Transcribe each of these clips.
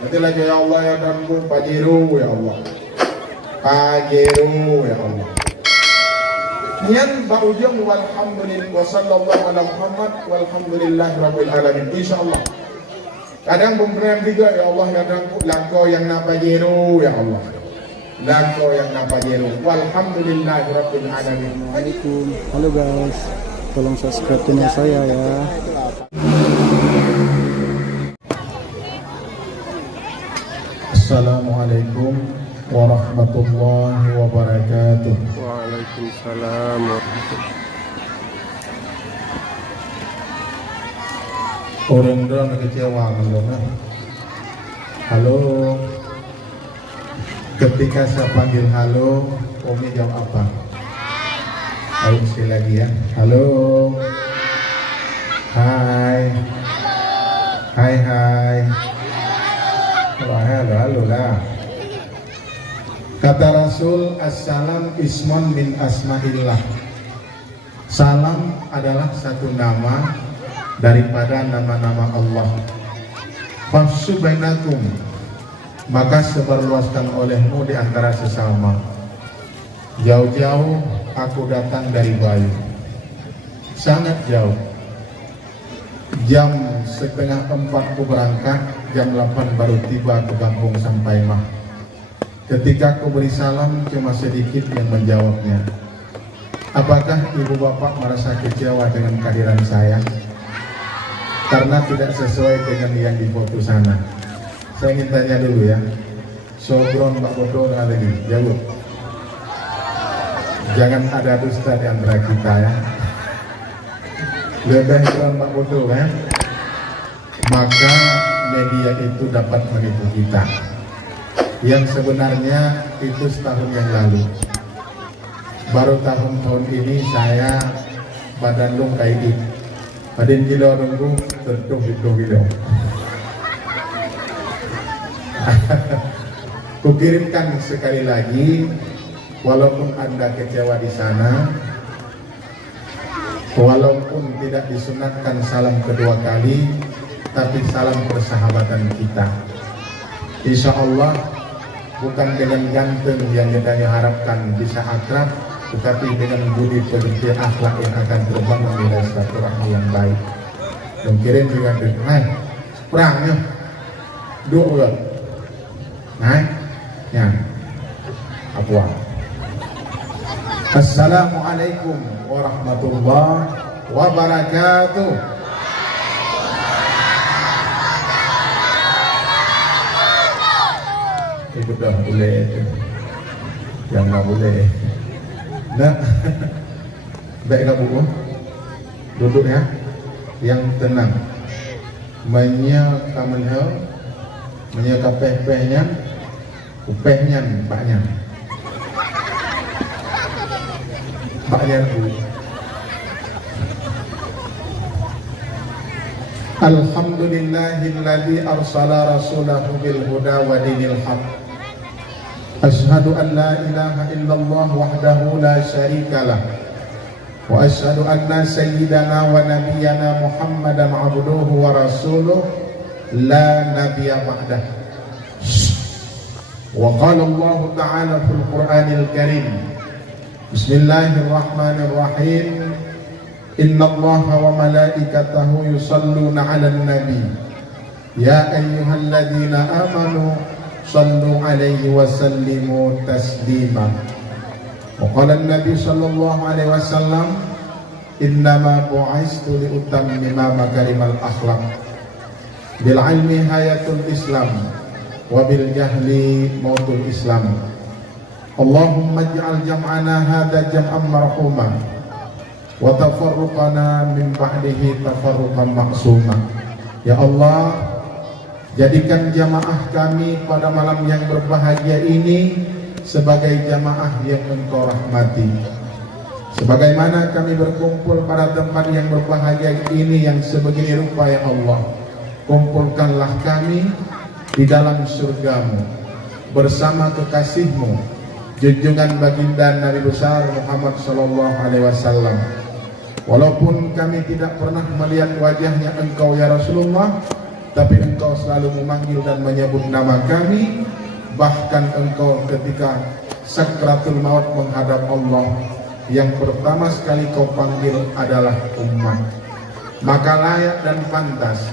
Nanti lagi ya Allah ya Tuhanku, Pajero ya Allah. Pajero ya Allah. Nian ba ujung walhamdulillah wa sallallahu ala Muhammad walhamdulillahi rabbil alamin. Insyaallah. Kadang pemberian juga ya Allah ya Tuhanku, langkau yang na Pajero ya Allah. Langkau yang na Pajero. Walhamdulillahi rabbil alamin. Assalamualaikum. Halo guys. Tolong subscribe channel saya ya. Assalamualaikum warahmatullahi wabarakatuh. Waalaikumsalam warahmatullahi. Orang-orang kecewa belum? Halo. Ketika saya panggil halo, Umi jawab apa? Ayo sekali lagi ya. Halo. Hai. Hai hai. Halo halo lah. Kata Rasul, assalam ismun min asma'illah. Salam adalah satu nama daripada nama-nama Allah. Fafsu bainakum, maka sebarluaskan olehmu di antara sesama. Jauh-jauh aku datang dari Bayu, sangat jauh. Jam 3:30 aku berangkat, jam 8 baru tiba ke kampung Sampaimah. Ketika aku beri salam, cuma sedikit yang menjawabnya. Apakah ibu bapak merasa kecewa dengan kehadiran saya? Karena tidak sesuai dengan yang difoto sana. Saya ingin tanya dulu ya. Sobron Mbak Bodo lagi, jawab. Jangan ada dusta di antara kita ya. Lebih kurang Mbak Bodo ya. Maka media itu dapat menipu kita. Yang sebenarnya itu setahun yang lalu. Baru tahun-tahun ini saya badan lung kayak Padin kilo nunggu tertuh kilo. Kukirimkan sekali lagi, walaupun Anda kecewa di sana, walaupun tidak disunatkan salam kedua kali, tapi salam persahabatan kita. Insya Allah bukan dengan ganteng yang kita harapkan bisa akrab, tetapi dengan budi pekerti akhlak yang akan terbangun nilai silaturahmi yang baik. Mungkin juga dengan perangnya dua naik ya apa. Assalamualaikum warahmatullahi wabarakatuh. Itu dah boleh itu. Yang nggak boleh. Nah, baik kamu duduk ya, yang tenang. Menyekapehnya, upehnya, baknya. Alhamdulillahilladzi arsala rasulahu bil huda wa dinil haqq. Asyhadu an la ilaha illallah wahdahu la syarika lah. Wa asyhadu anna sayyidana wa nabiyyana Muhammadan abduhu wa rasuluh la nabiyya ba'dah. Wa qala Allah ta'ala fil Qur'anil Karim. Bismillahirrahmanirrahim. Inna Allaha wa malaikatahu yusalluna 'alan nabi. Ya ayyuhalladzina amanu sallu alaihi wa sallimu taslima. Wa qala an-nabi sallallahu alaihi wasallam, innama bu'istu li utammima makarimal akhlaq. Bil ilmi hayatul Islam wa bil jahli mautul Islam. Allahumma ij'al jam'ana hadza jam'an marhuma wa tafarruqana min ba'dihi tafarruqan ma'suma. Ya Allah, jadikan jamaah kami pada malam yang berbahagia ini sebagai jamaah yang Engkau rahmati. Sebagaimana kami berkumpul pada tempat yang berbahagia ini yang sebegini rupa, ya Allah, kumpulkanlah kami di dalam surgamu bersama kekasihmu, junjungan baginda Nabi besar Muhammad sallallahu alaihi wasallam. Walaupun kami tidak pernah melihat wajahnya Engkau ya Rasulullah, tapi engkau selalu memanggil dan menyebut nama kami. Bahkan engkau ketika sakratul maut menghadap Allah, yang pertama sekali kau panggil adalah umat. Maka layak dan pantas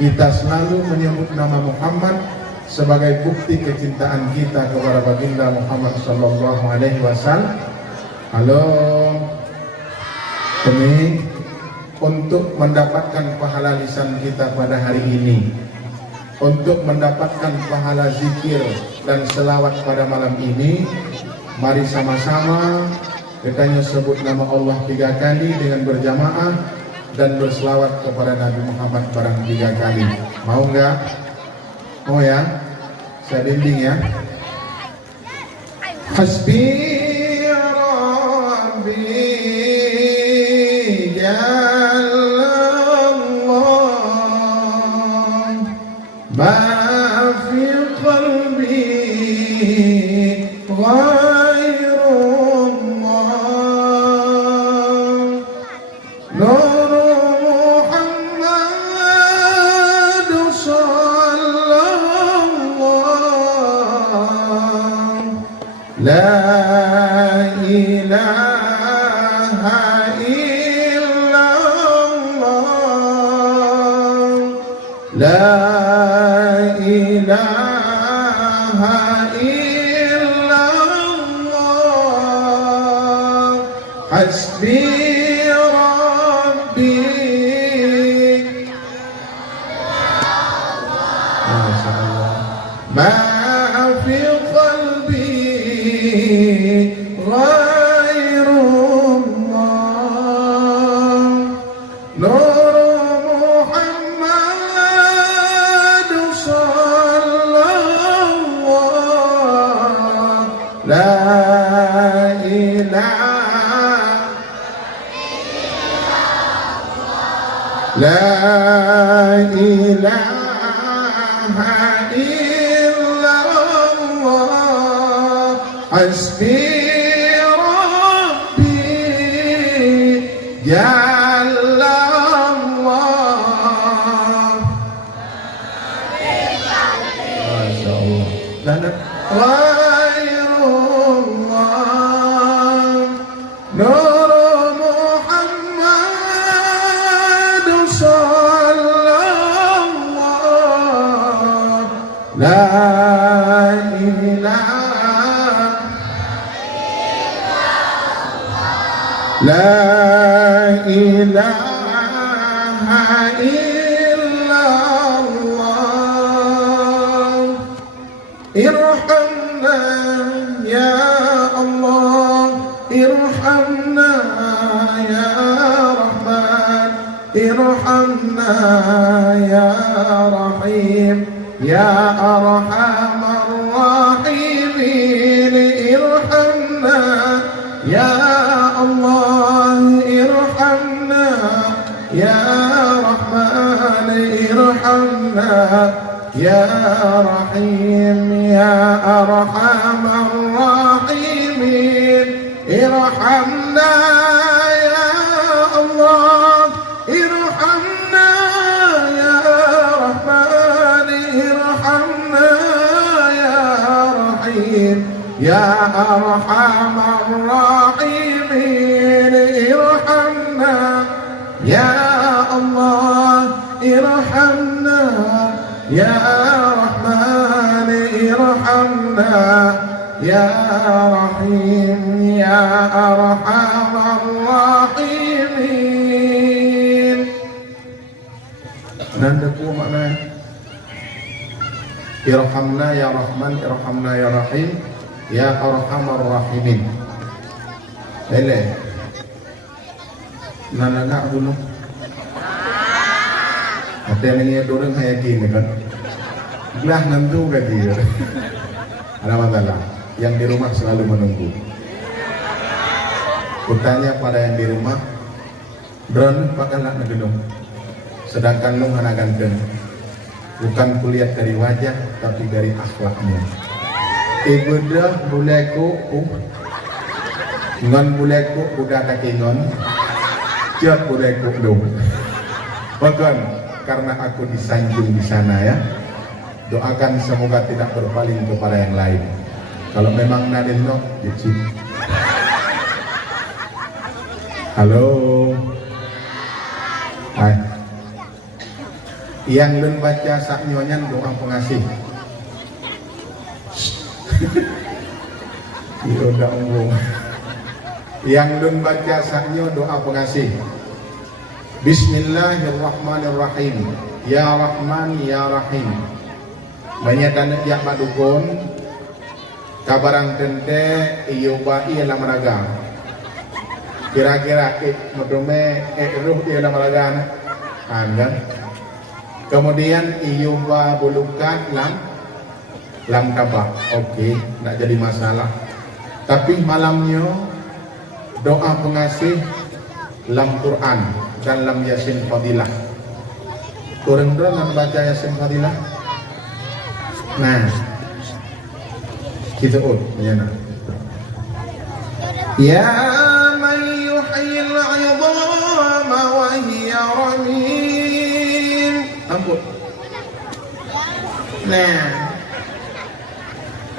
kita selalu menyebut nama Muhammad sebagai bukti kecintaan kita kepada baginda Muhammad sallallahu alaihi wasallam. Halo, demi untuk mendapatkan pahala lisan kita pada hari ini, untuk mendapatkan pahala zikir dan selawat pada malam ini, mari sama-sama kita sebut nama Allah 3 kali dengan berjamaah dan berselawat kepada Nabi Muhammad barang 3 kali. Mau nggak? Mau ya? Saya bimbing ya. Hasbi Rabbi Jallallah ma fi qalbi ghairullah Nur Muhammad sallallahu la ilaha illallah la ilaha illallah hasbi rabbi. Masya Allah. Ma fi qalbi ghairullah Nur Muhammad sallallahu la ilaha illallah hasbi rabbi jallallah. Masya Allah. Dan ghairullah Nur Muhammad sallallahu la ilaha illallah. Irhamna ya Allah, irhamna ya Rahman, irhamna ya Rahim, ya Arhamar Rahimin. Irhamna ya Allah, irhamna ya Rahman, irhamna ya Rahim, ya Arhamar Rahimin. Irhamna ya Allah, irhamna ya Rahman, irhamna ya Rahim, ya Arhamar Rahimin. Irhamna ya Allah, irhamna ya Rahman, irhamna ya Rahim, ya Arhamar Rahimin. Nanda ku makna irhamna ya Rahman, irhamna ya Rahim, ya Arhamar Rahimin. Ele nana nak dulu ada yang dorong kayak gini kan belah nentu kan dia ada masalah yang di rumah selalu menunggu. Kutanya pada yang di rumah drone pakai nak ngedung sedangkan lu ngana ganteng bukan kulihat dari wajah tapi dari akhlaknya. Ibadah buleku ngon buleku udah kaki ngon cek buleku dong. Bahkan karena aku disanjung di sana ya. Doakan semoga tidak berpaling kepada yang lain. Kalau memang nadin no, dicip. Halo. Hai. Yang lun baca sak nyonyan doa pengasih. Iya udah ngomong. Yang lun baca saknyo doa pengasih. Bismillahirrahmanirrahim. Ya Rahman ya Rahim. Banyak ya madukun kabarang tente iyo ba iya lamaraga. Kira-kira medome ruh iya lamaraga kan. Kemudian iyo ba bulukan lam tabak. Oke, tidak jadi masalah. Tapi malamnya doa pengasih lam Quran dan lam Yasin Fadilah. Orang-orang baca Yasin Fadilah. Nah, kita ya nah. Ya man yuhyil 'idhama wa hiya ramim. Ampun. Nah,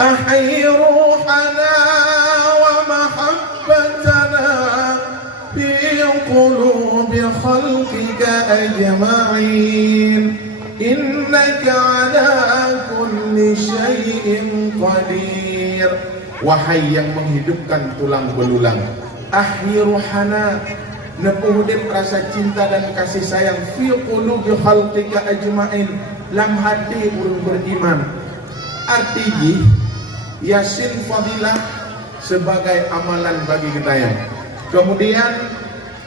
ahyi ruhana wa mahabbatana fi qulubi khalqika ajma'in. Innaka ala kulli syai'in qadir. Wahai yang menghidupkan tulang belulang, ahyi ruhana, nepuhdip rasa cinta dan kasih sayang fi qulubi khalqika ajma'in, lam hati urang beriman. Artinya Yasin Fadilah sebagai amalan bagi kita ya. Kemudian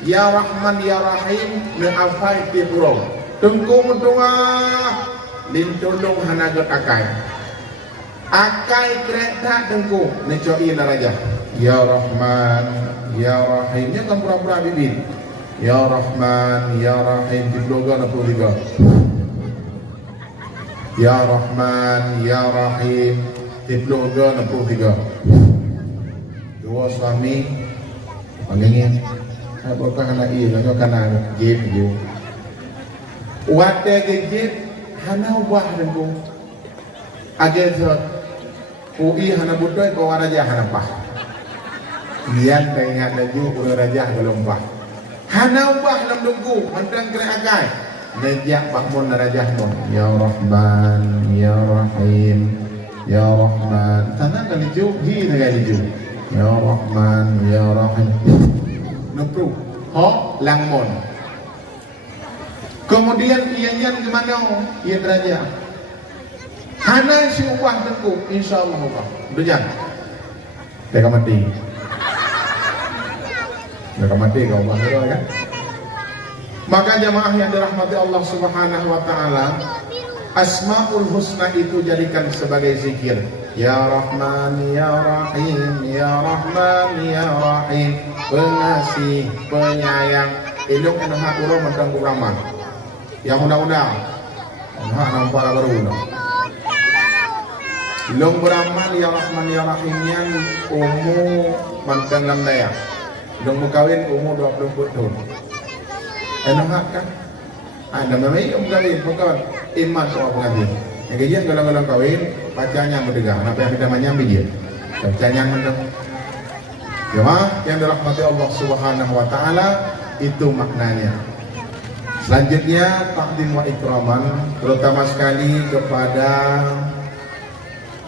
Ya Rahman Ya Rahim ne'afai tibro tengku mendoa lintulung hanagot akai kereta tengku necoi naraja. Ya Rahman Ya Rahim nya kan pura-pura bibit. Ya Rahman Ya Rahim tibloga 63. Ya Rahman Ya Rahim tibloga 63. Dua suami panggilnya apakah anak iya karena game wate gejit hana ubah dengku agen UI hana budoy ko waraja hana pah lian tengah laju ura raja gelombah hana ubah lam dengku mandang kere agai nejak bakmon narajah mon. Ya Rahman Ya Rahim Ya Rahman tanah kali ju hi kali ju. Ya Rahman Ya Rahim nupru ho langmon. Kemudian ianya gimana? Ia beraja. Hana si ubah tengku, insyaallah ubah. Berjan. Mereka mati. Mereka mati kau ubah kan? Maka jamaah yang dirahmati Allah Subhanahu wa taala, Asmaul Husna itu jadikan sebagai zikir. Ya Rahman Ya Rahim Ya Rahman Ya Rahim, pengasih penyayang. Ilung enuha urang mentang kurang yang undang-undang nampak baru long beramal Ya Rahman Ya Rahim yang umur mantan lam daya long mukawin umur 20 tahun enak kan ada memang kawin bukan iman soal pengaji yang kejian kalau kawin pacarnya mendengar apa yang kita menyambi dia pacarnya mendengar jemaah yang dirahmati Allah Subhanahu wa taala, itu maknanya. Selanjutnya takdim wa ikraman, terutama sekali kepada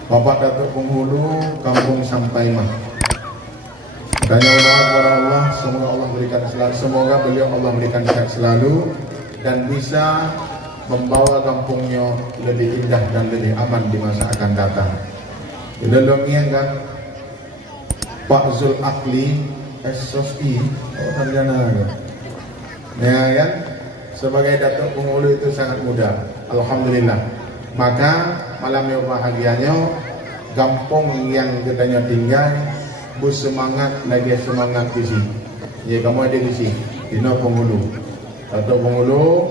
Bapak Datuk Penghulu Kampung Sampaimah. Tanya kepada Allah, semoga Allah berikan selalu, semoga beliau Allah berikan sehat selalu dan bisa membawa kampungnya lebih indah dan lebih aman di masa akan datang. Dalamnya kan Pak Zul Akli SOSI, ya kan? Sebagai Datuk Penghulu itu sangat mudah, alhamdulillah. Maka malam yang bahagianya, kampung yang katanya tinggal, bus semangat lagi semangat di sini. Ya kamu ada di sini, Dino Penghulu. Datuk Penghulu,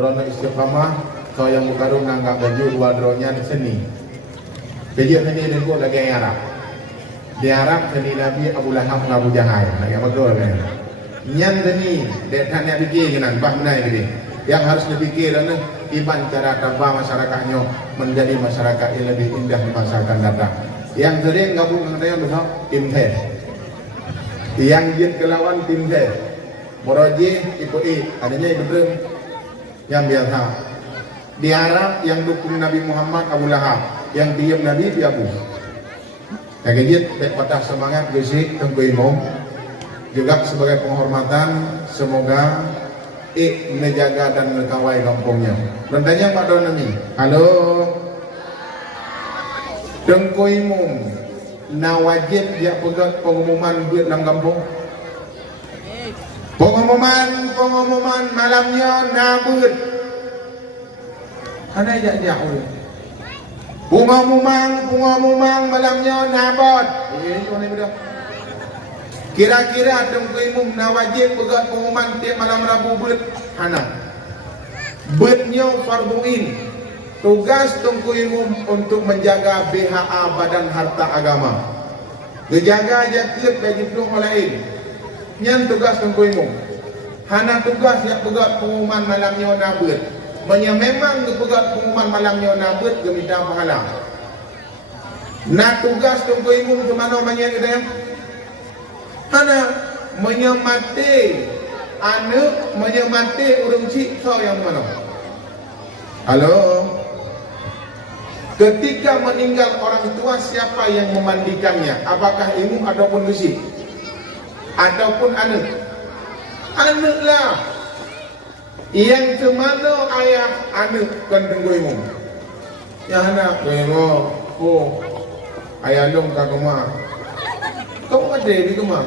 drone istiqamah, kau yang bukarung nanggap baju dua drone-nya di sini. Kejut tadi ada lagi yang Arab. Di Arab tadi Nabi Abu Lahab dengan Abu Jahal, nak yang betul kan? Nyan tadi, dia tanya fikir kan, bah menai tadi. Yang harus dipikir adalah iman cara tambah masyarakatnya menjadi masyarakat yang lebih indah di masa akan datang. Yang sering gabung dengan saya besok tim teh. Yang jin kelawan tim teh. Moroji ikut adanya betul yang biasa. Di Arab yang dukung Nabi Muhammad Abu Lahab, yang diam Nabi di Abu. Kayak gitu, patah semangat gesik Tengku Imam. Juga sebagai penghormatan, semoga menjaga dan mengkawai kampungnya. Bertanya Pak Donami, halo, Tengku Imam, na wajib dia pegat pengumuman duit dalam kampung. Pengumuman malamnya nabut. Ada jauh. Pengumuman malamnya nabot. Kira-kira Tengku Imam na wajib pegat pengumuman tiap malam Rabu bet. Hana. Betnya farduin. Tugas Tengku Imam untuk menjaga BHA Badan Harta Agama. Dijaga jaket bagi orang lain. Yang tugas Tengku Imam. Hana tugas yang pegat pengumuman malamnya nabut. Memang pegat pengumuman malamnya nabut gemita pahala. Nak tugas Tengku Imam ke mana banyak kita yang? Hana menyemati anak, menyemati urang cipta yang mana? Halo. Ketika meninggal orang tua, siapa yang memandikannya? Apakah ibu ataupun besi? Ataupun anak? Anaklah. Yang kemana ayah anak kan Tengku Imam? Ya anak Tengku Imam. Oh, ayah dong kak rumah. Kau ada di rumah?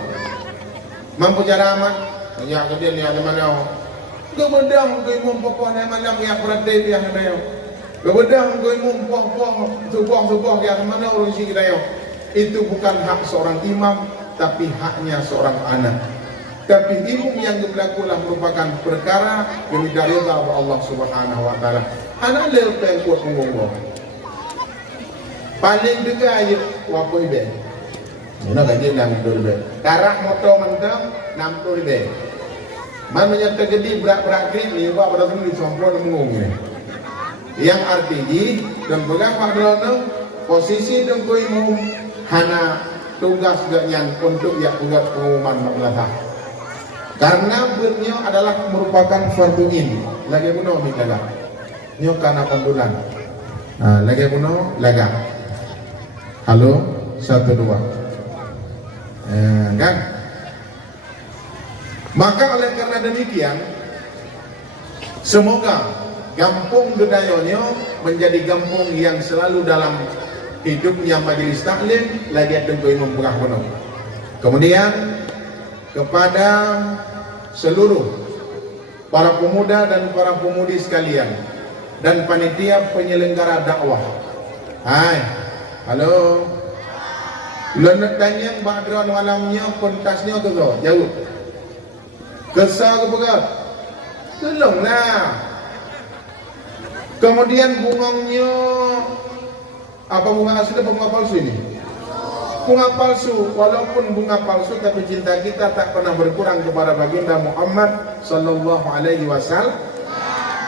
Mampu cara amat? Ya kemudian ni ada mana? Kebedang Tengku Imam pokok ni mana yang berada dia ada. Kebedang Tengku Imam pokok subuh yang mana orang si kita. Itu bukan hak seorang imam, tapi haknya seorang anak. Tapi ilmu yang berlakulah merupakan perkara yang diridha oleh Allah Subhanahu wa taala. Anak lel kuat mengonggo. Paling juga aja wapo ibe. Mana gaji nang turbe. Karak motor mentang nam turbe. Mana terjadi berak-berak ni wa pada dulu sompro mengong ni. Yang artinya dan bagaimana posisi Tengku Imam hana tugas ganyan untuk yang buat pengumuman madrasah. Karena bernya adalah merupakan farduin. Lagi puno minta. Nyo kana pandulan. Nah, lagi puno laga. Halo, 1 2. Kan? Maka oleh karena demikian, semoga Kampung Gedayonyo menjadi kampung yang selalu dalam hidupnya majelis taklim lagi Tengku Imam Purah Bono. Kemudian kepada seluruh para pemuda dan para pemudi sekalian dan panitia penyelenggara dakwah. Hai, halo. Lenek tanya background malamnya pentasnya ke kau jauh. Kesal ke berat. Tolonglah. Kemudian bungangnya apa bunga asli atau bunga palsu ini? Bunga palsu, walaupun bunga palsu tapi cinta kita tak pernah berkurang kepada baginda Muhammad sallallahu alaihi wasallam.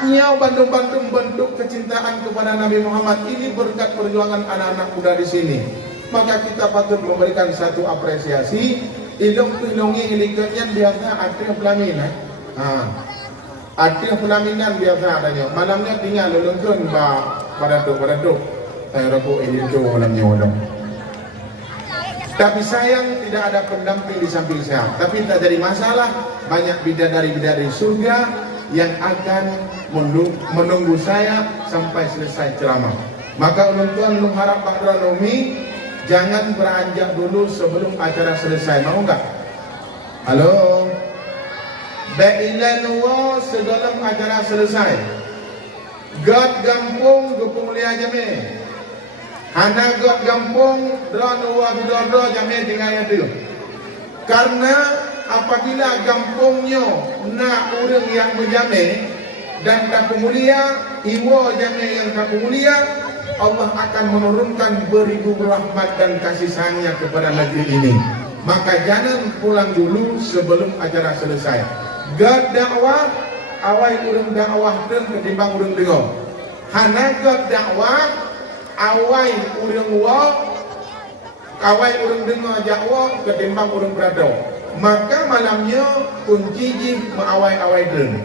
Nya bantu-bantu bentuk kecintaan kepada Nabi Muhammad ini berkat perjuangan anak-anak muda di sini. Maka kita patut memberikan satu apresiasi. Ilung-ilungi ilikatnya biasa artinya pelaminan. Artinya pelaminan biasa adanya. Malamnya tinggal lelengkan pada tu. Saya ragu ini tu malamnya wadam. Tapi sayang tidak ada pendamping di samping saya. Tapi tak jadi masalah. Banyak bidadari-bidadari surga yang akan menunggu saya sampai selesai ceramah. Maka tuan lu harap Pak Dronomi jangan beranjak dulu sebelum acara selesai. Mau enggak? Halo. Ba'ilan wa sebelum acara selesai. God gampung gepung liya jame. Hana God gampung dron wa bidoro jame tinggal itu. Karena apabila gampungnya nak orang yang berjame dan tak mulia, iwo jame yang tak mulia, Allah akan menurunkan beribu rahmat dan kasih sayangnya kepada negeri ini. Maka jangan pulang dulu sebelum acara selesai. God dakwah awai urang dakwah deung ketimbang urang dengar. Hanaga dakwah awai urang wa awai urang dengar dakwah ketimbang urang berada. Maka malamnya kunci mengawai-awai deung.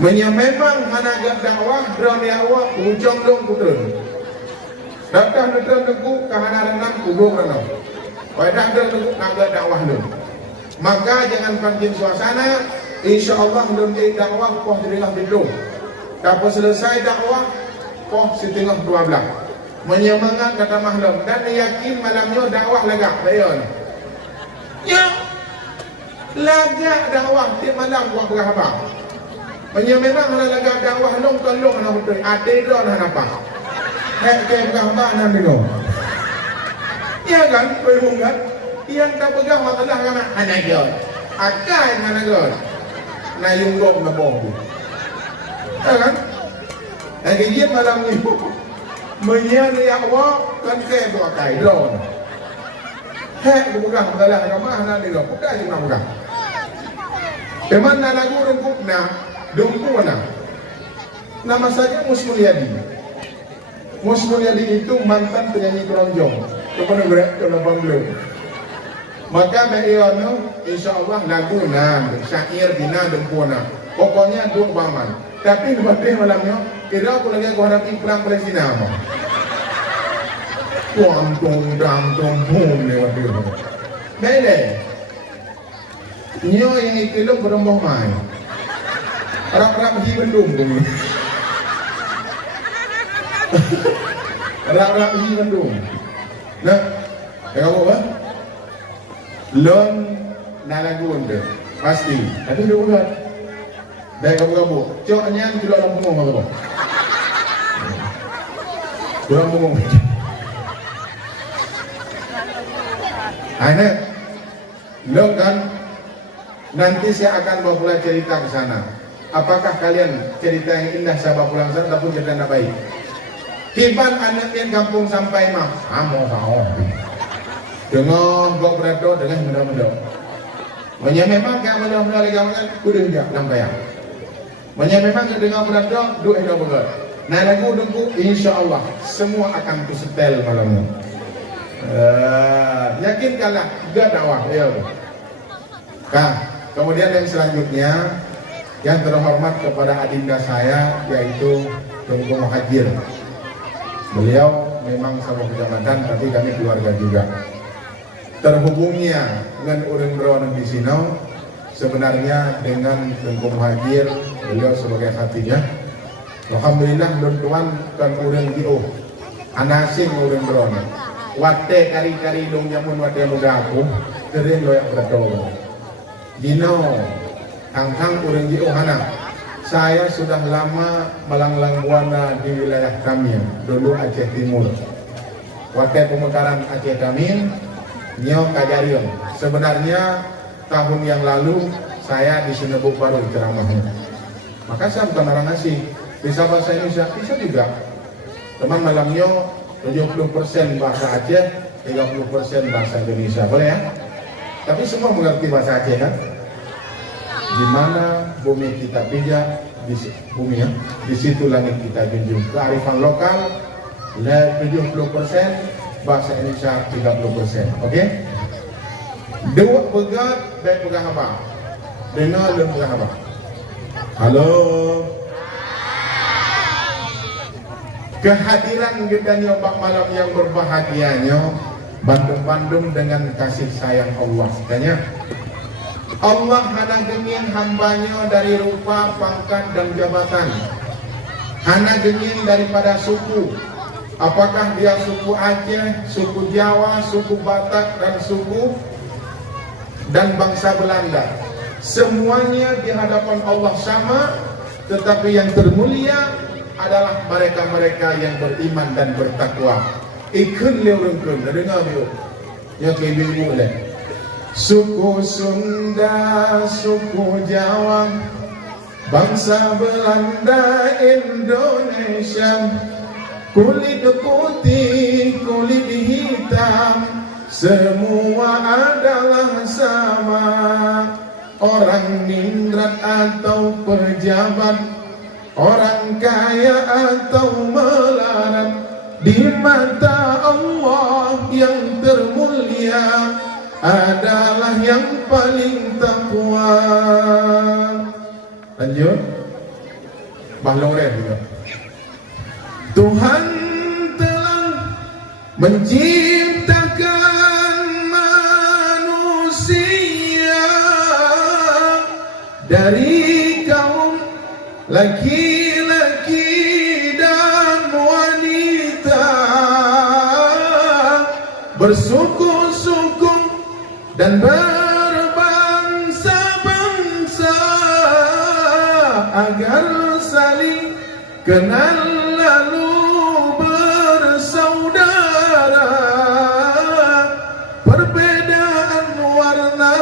Memang hanaga dakwah drone dakwah ujung dong kudeung. Datang datang ku kahana renang kubur renang. Wadah deung naga dakwah deung. Maka jangan pancing suasana, insyaallah belum dakwah poh dirilah dulu. Dapat selesai dakwah poh setengah 12. Menyemangat kata mahlum dan yakin malamnya dakwah lagak dayon. Ya. Lagak dakwah di malam buat berapa? Memang hana lagak dakwah long kalong hana betul. Ade do hana apa? Ke berapa hana dulu. Ya kan, kowe kan? Yang tak pegang makalah kan hana god. Akai hana god. Na yung gom na boh. Ya kan? Lagi malam ni. Menyan ya Allah kan ke buat kai drone. Hek bukan dalam ramah na dilo. Bukan cuma bukan. Teman na lagu rungkuk na dungku na. Nama saja Musmulyadi. Musmulyadi itu mantan penyanyi keroncong. Kepada mereka dalam belum. Maka beliau insyaallah lagu na syair dina dungku na. Pokoknya dua paman. Tapi lebih malamnya kira aku lagi aku hadapi perang Palestina apa? Dam boom lewat dia. Bele. Nyo yang itu lo berembah mai. Harap-harap hi bendung tu. Harap-harap hi bendung. Nah, kamu apa? Lon nalagun deh. Pasti. Ada dia bukan. Dah kamu. Coknya tidak lampung apa? Kurang ngomong. Anak, lo kan nanti saya akan bawa pula cerita ke sana. Apakah kalian cerita yang indah saya bawa pulang sana ataupun cerita yang baik? Kiban anak yang kampung sampai mah, mau. Dengar gok berado dengan muda-muda. Memang kan muda-muda lagi kan kudu dia lampayang. Memang dengar berado duk edo begat. Nah lagu dengku insyaallah semua akan kusetel malam ini. Yakinkanlah juga dakwah ya. Kemudian yang selanjutnya yang terhormat kepada adinda saya yaitu Tunggu Muhajir. Beliau memang sama kejabatan tapi kami keluarga juga. Terhubungnya dengan orang beronan di sini sebenarnya dengan Tunggu Muhajir beliau sebagai hatinya. Alhamdulillah tuan kan orang dio anasing orang beronan. Wate kari-kari dong nyamun wate muda aku keren lo yang berdol. Dino tang-tang orang dio hana. Saya sudah lama melanglang buana di wilayah kami dulu Aceh Timur. Wate pemekaran Aceh kami nyo kajarion. Sebenarnya tahun yang lalu saya di Sinebuk baru ceramahnya. Maka saya bukan orang asing. Bisa bahasa Indonesia, bisa juga. Teman malamnya 70% bahasa Aceh, 30% bahasa Indonesia, boleh ya? Tapi semua mengerti bahasa Aceh kan? Di mana bumi kita pijak, di bumi ya, di situ langit kita junjung. Kearifan lokal 70%, bahasa Indonesia 30%, oke? Dua pegat, baik pegat apa? Dengar dan pegat apa? Halo. Kehadiran kita nyoba malam yang berbahagianya bandung-bandung dengan kasih sayang Allah. Tanya Allah hana gengin hambanya dari rupa, pangkat dan jabatan. Hana gengin daripada suku. Apakah dia suku Aceh, suku Jawa, suku Batak dan suku dan bangsa Belanda. Semuanya di hadapan Allah sama, tetapi yang termulia adalah mereka-mereka yang beriman dan bertakwa. Ikun leurengkun, dengar biu. Ya ke biu le. Suku Sunda, suku Jawa, bangsa Belanda, Indonesia, kulit putih, kulit hitam, semua adalah sama. Orang Ningrat konglomerat atau pejabat, orang kaya atau melarat, di mata Allah yang termulia adalah yang paling takwa. Lanjut. Bahlore juga. Tuhan telah menciptakan manusia dari kaum laki-laki dan wanita, bersuku-suku dan berbangsa-bangsa, agar saling kenal lalu bersaudara. Perbedaan warna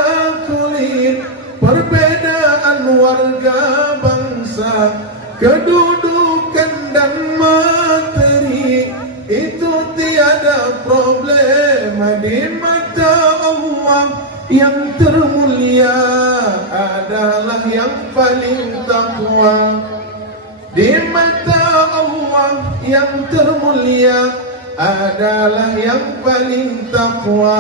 kulit, perbedaan warga bangsa, kedudukan dan materi, itu tiada problema di mata Allah yang termulia adalah yang paling takwa. Di mata Allah yang termulia adalah yang paling takwa.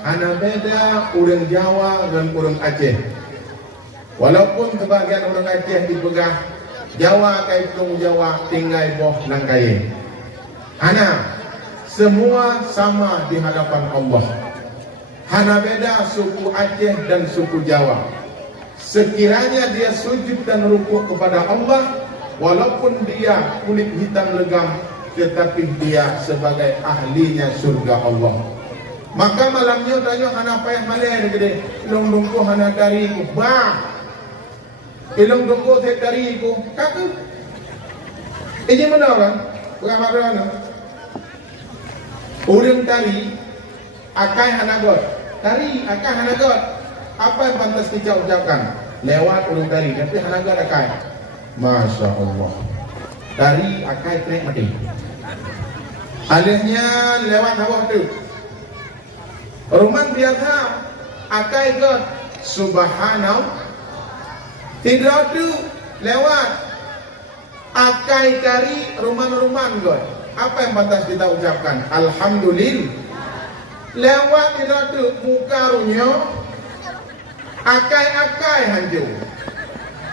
Hana beda orang Jawa dan orang Aceh. Walaupun kebahagiaan orang Aceh dipegah, Jawa kaitung Jawa tinggal boh nang kaya. Hana semua sama di hadapan Allah. Hana beda suku Aceh dan suku Jawa. Sekiranya dia sujud dan rukuk kepada Allah, walaupun dia kulit hitam legam, tetapi dia sebagai ahlinya surga Allah. Maka malamnya tanya hana payah malah gede, ilong dongko hana dariku, bah, ilong dongko saya dariku, kaku. Ini mana orang? Bukan mana? Orang tari, akai hana god, tari akai hana god. Apa yang pantas kita ucapkan? Lewat urung dari, tapi hanaga akai. Masya Allah. Dari akai trek mati. Alihnya lewat bawah tu. Ruman biasa akai god subhanallah. Tidak tu lewat akai dari ruman-ruman god. Apa yang pantas kita ucapkan? Alhamdulillah. Lewat tidak tu muka runyo. Akai-akai hanju.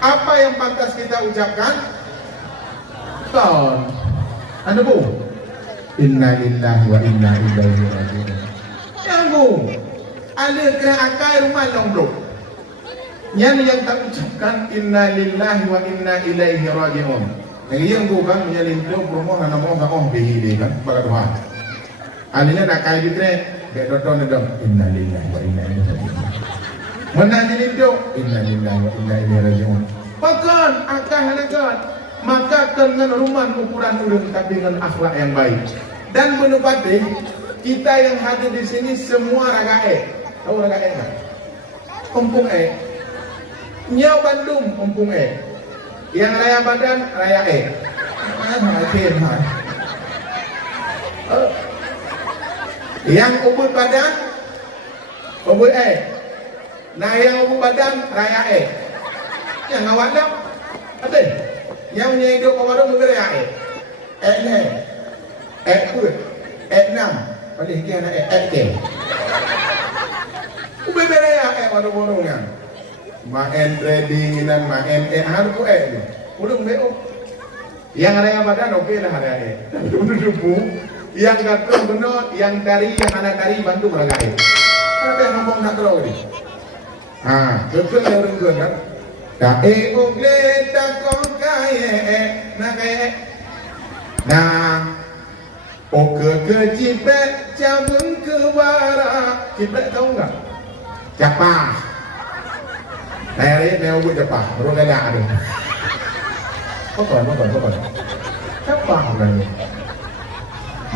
Apa yang pantas kita ucapkan? Tahun. Anda bu? Inna lillahi wa inna ilaihi raji'un. Yang bu? Ada kena akai rumah dong bro. Yang tak ucapkan inna lillahi wa inna ilaihi raji'un. Yang bu kan menyalintu promo hana mau enggak bihi kan pada Tuhan. Alihnya nak kai ditre, gak doton dong. Inna lillahi wa inna ilaihi raji'un. Mana jadi itu? Inna lillahi wa inna ilaihi raji'un. Bahkan akal halakat, maka dengan rumah ukuran urang tapi dengan akhlak yang baik. Dan menepati kita yang hadir di sini semua raga tahu raga kan? Kampung Nyau Bandung kampung yang raya Badan raya yang ubud Badan ubud nah yang ubud Badan raya yang ngawadam ada yang punya hidup kawadam juga raya pun enam paling dia nak ke ubud raya waduh-waduhnya main trading dan main harus tu udah beo yang raya Badan oke lah raya yang gatul benar yang dari yang anak dari bantu mereka ada yang ngomong nak terlalu ni betul yang orang kan dah oke tak kau kaya nak kaya nah oke ke cipet cabung ke bara cipet tahu enggak capah hari ini aku capah baru lelak ada Pokok. Capah kan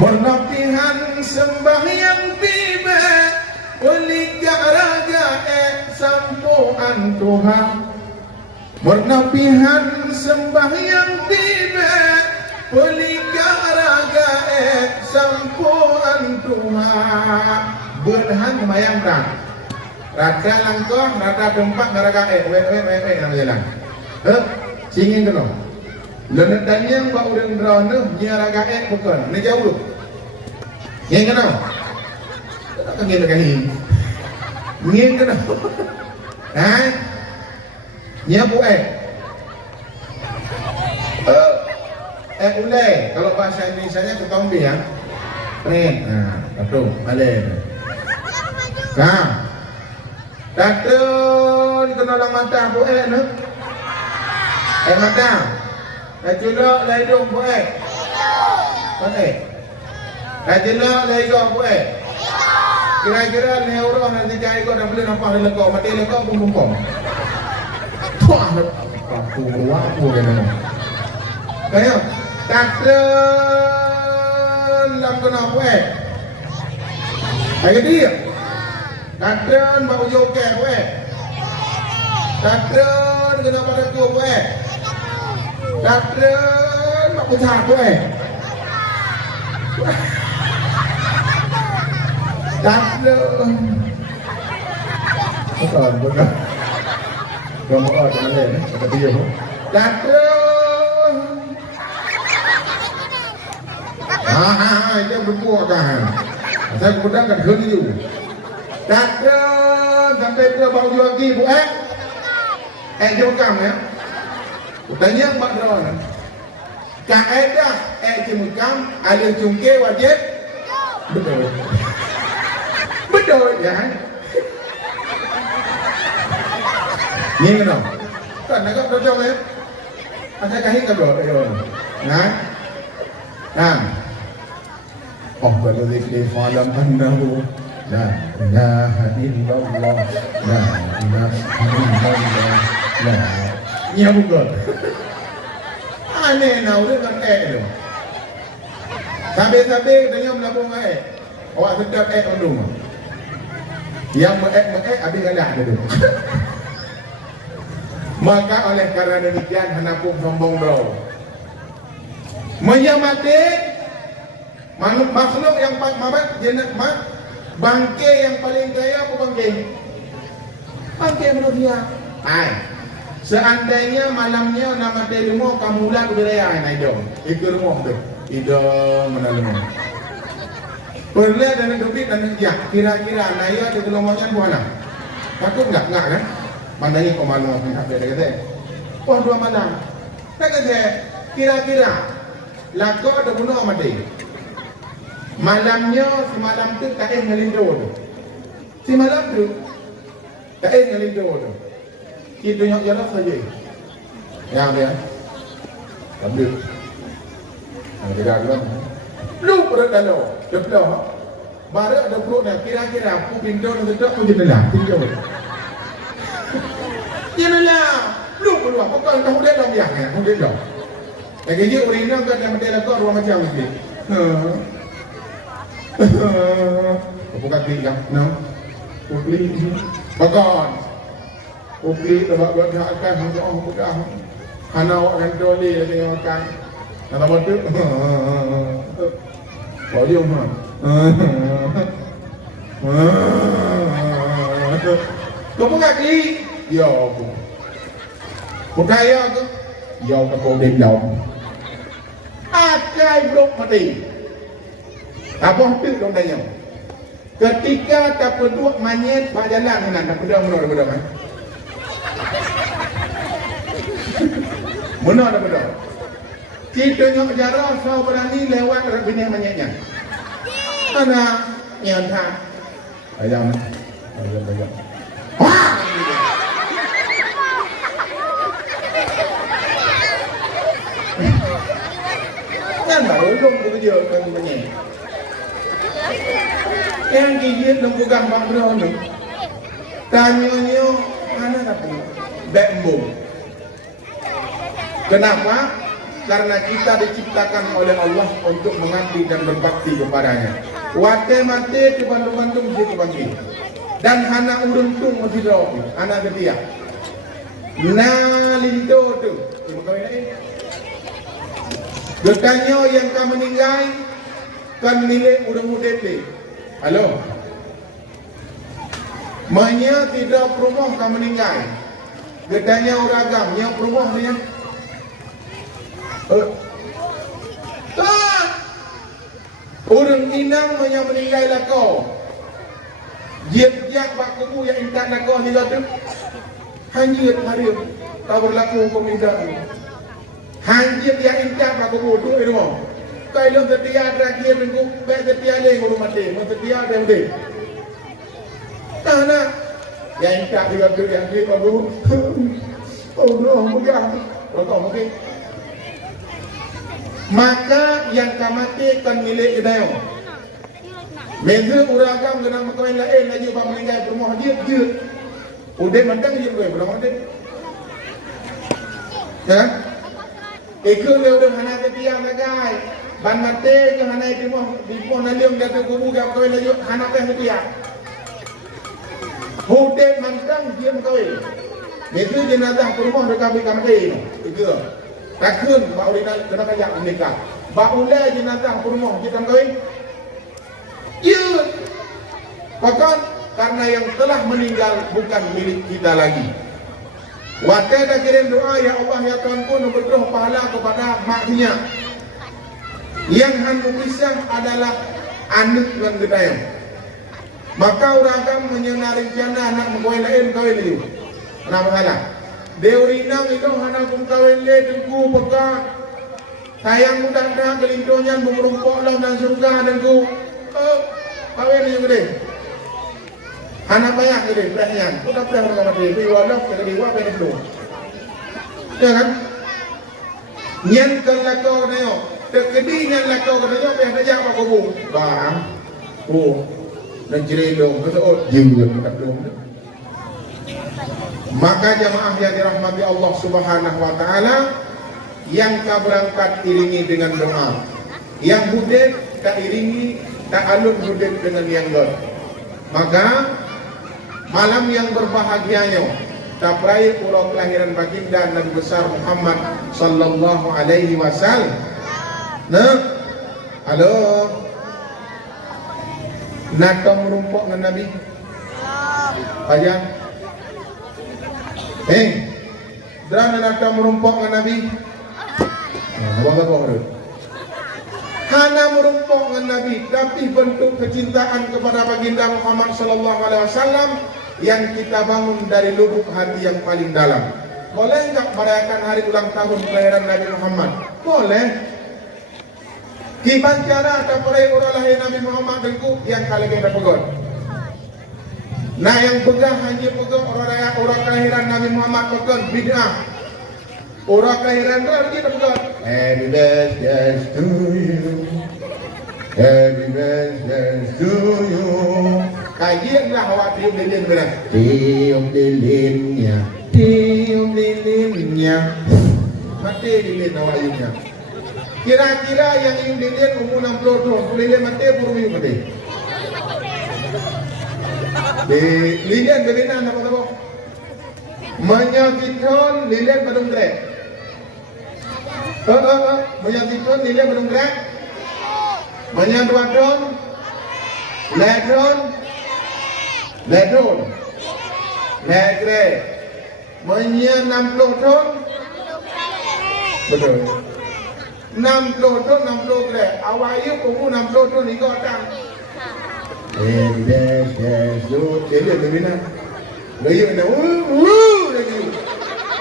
Menapihan sembahyang tiba Ulika raga sampuan Tuhan Menapihan sembahyang tiba Ulika raga sampuan Tuhan Berhan mayang Rada langkah, rada tempat, rada nama jalan. Singin kena. Lenet dan yang bak udang drone nya raga bukan. Ni jauh. Yang kena. Tak kena lagi. Ngin kena. Nya bu ulai. Kalau bahasa Indonesianya ketombe ya. Keren. Betul. Balik. Datun kena lang mata bu no. Mata. Julok lai dong bu Julok lai go bu Kira-kira ni orang nanti cari kau dah boleh nampak dalam kau mati lekau pun. Tuah aku aku kan. Kayo, datun lam kena bu Ayo dia. Datun bau joke bu Datun kena pada tu bu Datun mak putar bu Datun Betul Kamu jangan lain kata dia Datun Dia berbuat kan saya kemudian kan geli Datun sampai ke bau lagi bu jawab ya tanya mak drone kaedah jemukam ada cungke wajib betul ya ni kena kan nak betul ya ada kahit ke betul oh berzikri falam annahu la ilaha illallah la ilaha illallah la nya bukan aneh nak dengan tu sampai dengan melabung awak sedap on yang habis galah tu maka oleh karena demikian hendak sombong bro menyamati makhluk yang mamat jenak bangke yang paling kaya apa bangke manusia seandainya malamnya nama terima kamu lah budaya naik dong ikut rumah tu idong menalemu perlu dan lebih dan ya kira-kira naya di kelompokan buana takut enggak kan mandangnya kau malu apa kata dua malam tak kata kira-kira lagu ada bunuh amati malamnya semalam tu tak ngelindo tu semalam tu tak ngelindo tu kita yang jalan saja yang dia ambil tidak kan lu pada dalam depan baru ada perut dah kira-kira aku pintu dan tetap pun jendela pintu jendela lu keluar bukan tahu dia dah biar ya tahu dia dah lagi dia urina kan yang dia lakukan ruang macam ni bukan tiga no ukli bagon ukli sebab buat akan untuk orang muda anak awak kan doli dia makan nak betul volume mah kau bukan kli yo bukan yo ke yo ke kau dem dong akai blok mati apa tu dong tanya ketika tak berdua manyet berjalan nak tak berdua kan mana ada berdua kita nyok jarah sau berani lewat bini manyetnya mana nyata ayam wah kan baru dong bekerja kan manyet yang gigit dan pegang bang bro ni tanya-nya mana tak punya bambu kenapa? Karena kita diciptakan oleh Allah untuk mengabdi dan berbakti kepadanya wate mati di bantu-bantu mesti kebangki dan hana uruntung mesti doa anak ketiak lindo tu bertanya yang kau meninggal kan milik udah muda ni halo Manya tidak perumah kan meninggal. Gedanya uragam, yang perumah dia. Tak. Orang inang manya meninggal lah kau. Jiat-jiat bak kubu yang intak nak kau ni tu. Hanjir hari tak berlaku hukum indah. Hanjir yang intak bak kubu tu itu mau. Kau ilmu setia terakhir minggu, baik setia leh guru mati, setia dia mati. Karena yang intak juga tu yang dia baru. Oh no, mungkin, rokok mungkin. Maka yang kamati kan milik kita. Meza uragam kena makan lain lagi bang meninggal rumah dia je. Udah mandang je gue belum ada. Ya? Ikut le udah hana tepiang nagai. Ban mate ke hana di rumah naliung dah tu kubu gam kau lagi hana teh tepiang. Udah mandang dia kau. Meza jenazah ke rumah dekat bikan mati. Ikut. Takun bau dia kena kajak menikah. Bau le jenazah ke rumah kita kau. Ya, bahkan karena yang telah meninggal bukan milik kita lagi. Waktu dah kirim doa, ya Allah ya Tuhan pun berdoa pahala kepada maknya. Yang hendak pisah adalah anak dan gedayang. Maka orang akan menyenari rencana anak mengkawin lain kawin itu. Kenapa salah? Deurinang itu anak mengkawin lain tengku pekat. Sayang mudah-mudahan kelintonya memerumpok lah dan surga dan ku. Kawin yang gede. Anak banyak gede, beranian. Sudah pernah orang mati. Tapi walau yang gede, wah benar belum. Ya kan? Nyan kelakau nyo, terkedi nyan lakau nyo, yang ada apa kamu? Bang, dan jerendong, betul. Jenggot tak belum. Maka jamaah yang dirahmati Allah Subhanahu Wa Taala, yang kau berangkat iringi dengan doa, yang budet tak iringi. Tak alun budet dengan yang ber. Maka malam yang berbahagianya taprai pulau kelahiran baginda Nabi besar Muhammad sallallahu alaihi wasallam. Nah, halo. Nak merumpok dengan Nabi? Aja. Drama nak merumpok dengan Nabi? Apa? Hana merumpok dengan Nabi, tapi bentuk kecintaan kepada baginda Muhammad sallallahu alaihi wasallam yang kita bangun dari lubuk hati yang paling dalam. Boleh enggak merayakan hari ulang tahun kelahiran Nabi Muhammad? Boleh. Kiban cara atau perai orang lahir Nabi Muhammad dengku yang kali kita pegon. Nah yang pegang hanya pegang orang kelahiran Nabi Muhammad pegon bid'ah. Orang kelahiran lagi pegon. Happy birthday to you. Happy birthday to you. Kajianlah awak tiup lilin benar. Tiup lilinnya, tiup lilinnya. Mati lilin awak iunya. Kira-kira yang iup lilin umur 60 tahun, lilin mati burung iup mati. Lilin belinan apa tahu? Menyakitkan lilin badung grek. Menyakitkan lilin badung grek. Menyatuakan ledron, legre, menyenam ton, betul. 60 ton, 60 gram. Awalnya umur 60 ton ni kau tak. Jadi tu bina. Lagi ada, lagi.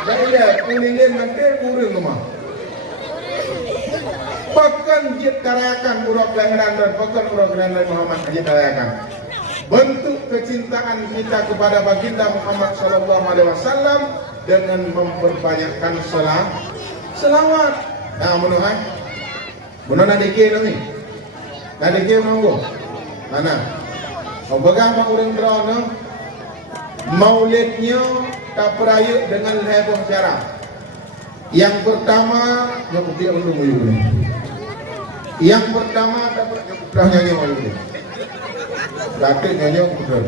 Saya kulinen nanti kurang rumah. Bahkan dia terayakan urat kelahiran dan bahkan urat kelahiran Muhammad dia terayakan. Bentuk kecintaan kita kepada baginda Muhammad sallallahu alaihi wasallam dengan memperbanyakkan selawat. Nah, menuhan. Menuhan ada ke ni? Ada ke menunggu? Mana? Kau bagaimana orang drone? Maulidnya tak peraya dengan heboh cara. Yang pertama, yang dia menunggu ini. Yang pertama dapat nyanyi maulid. Datuk nyanyi betul.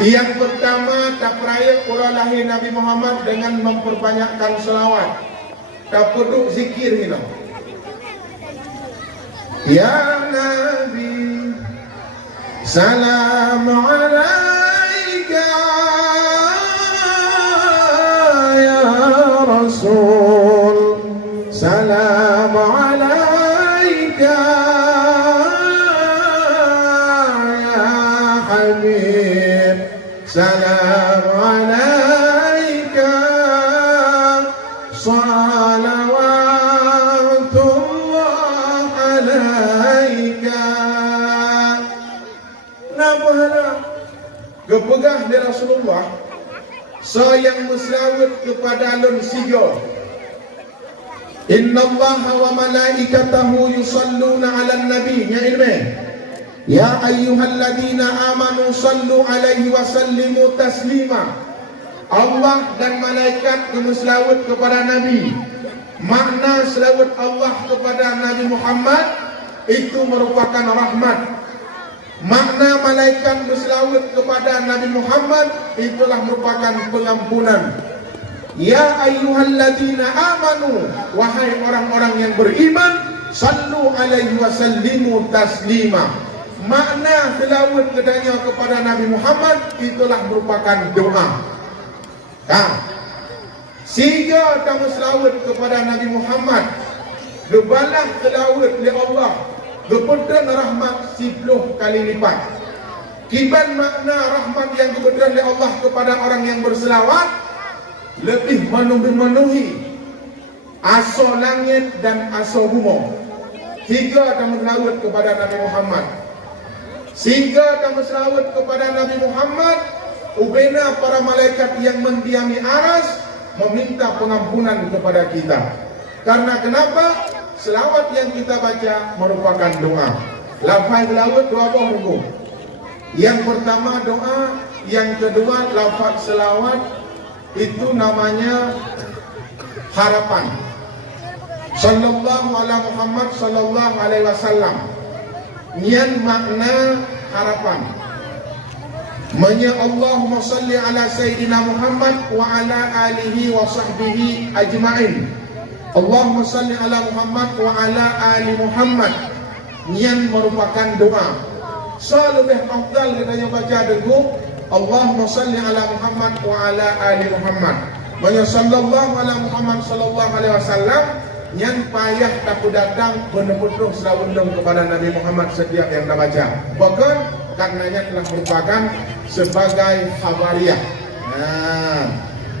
Yang pertama tak peraya orang lahir Nabi Muhammad dengan memperbanyakkan selawat. Tak perlu zikir ini. Ya Nabi, salam alaikum. kepegah dari Rasulullah sayang meselawat kepada lun sigo. Inna Allaha wa malaikatahu yusalluna ala nabi. Nya ilmu. Ya ayyuhalladzina amanu sallu alaihi wa sallimu taslima. Allah dan malaikat meselawat kepada Nabi. Makna selawat Allah kepada Nabi Muhammad itu merupakan rahmat. Makna malaikat berselawat kepada Nabi Muhammad itulah merupakan pengampunan. Ya ayyuhalladzina amanu, wahai orang-orang yang beriman, sallu alaihi wa sallimu taslima. Makna selawat kedanya kepada Nabi Muhammad itulah merupakan doa. Sehingga kamu selawat kepada Nabi Muhammad, gebalah selawat oleh Allah, kebetulan rahmat 10 kali lipat. Kiban makna rahmat yang kebetulan oleh Allah kepada orang yang berselawat lebih memenuhi aso langit dan aso bumi. Sehingga kamu selawat kepada Nabi Muhammad. Sehingga kamu selawat kepada Nabi Muhammad, ubena para malaikat yang mendiami aras meminta pengampunan kepada kita. Karena kenapa? Selawat yang kita baca merupakan doa. Lafaz selawat dua buah. Yang pertama doa, yang kedua lafaz selawat itu namanya harapan. Sallallahu ala Muhammad sallallahu alaihi wasallam. Yang makna harapan. Manya Allahumma salli ala Sayyidina Muhammad wa ala alihi wa sahbihi ajma'in. Allahumma salli ala Muhammad wa ala ali Muhammad. Yang merupakan doa. Lebih afdal kita baca dulu Allahumma salli ala Muhammad wa ala ali Muhammad. Manya sallallahu ala Muhammad sallallahu alaihi wasallam. Yang payah takut datang benar-benar selawat kepada Nabi Muhammad setiap yang kita baca. Bahkan karenanya telah merupakan sebagai khabariyah.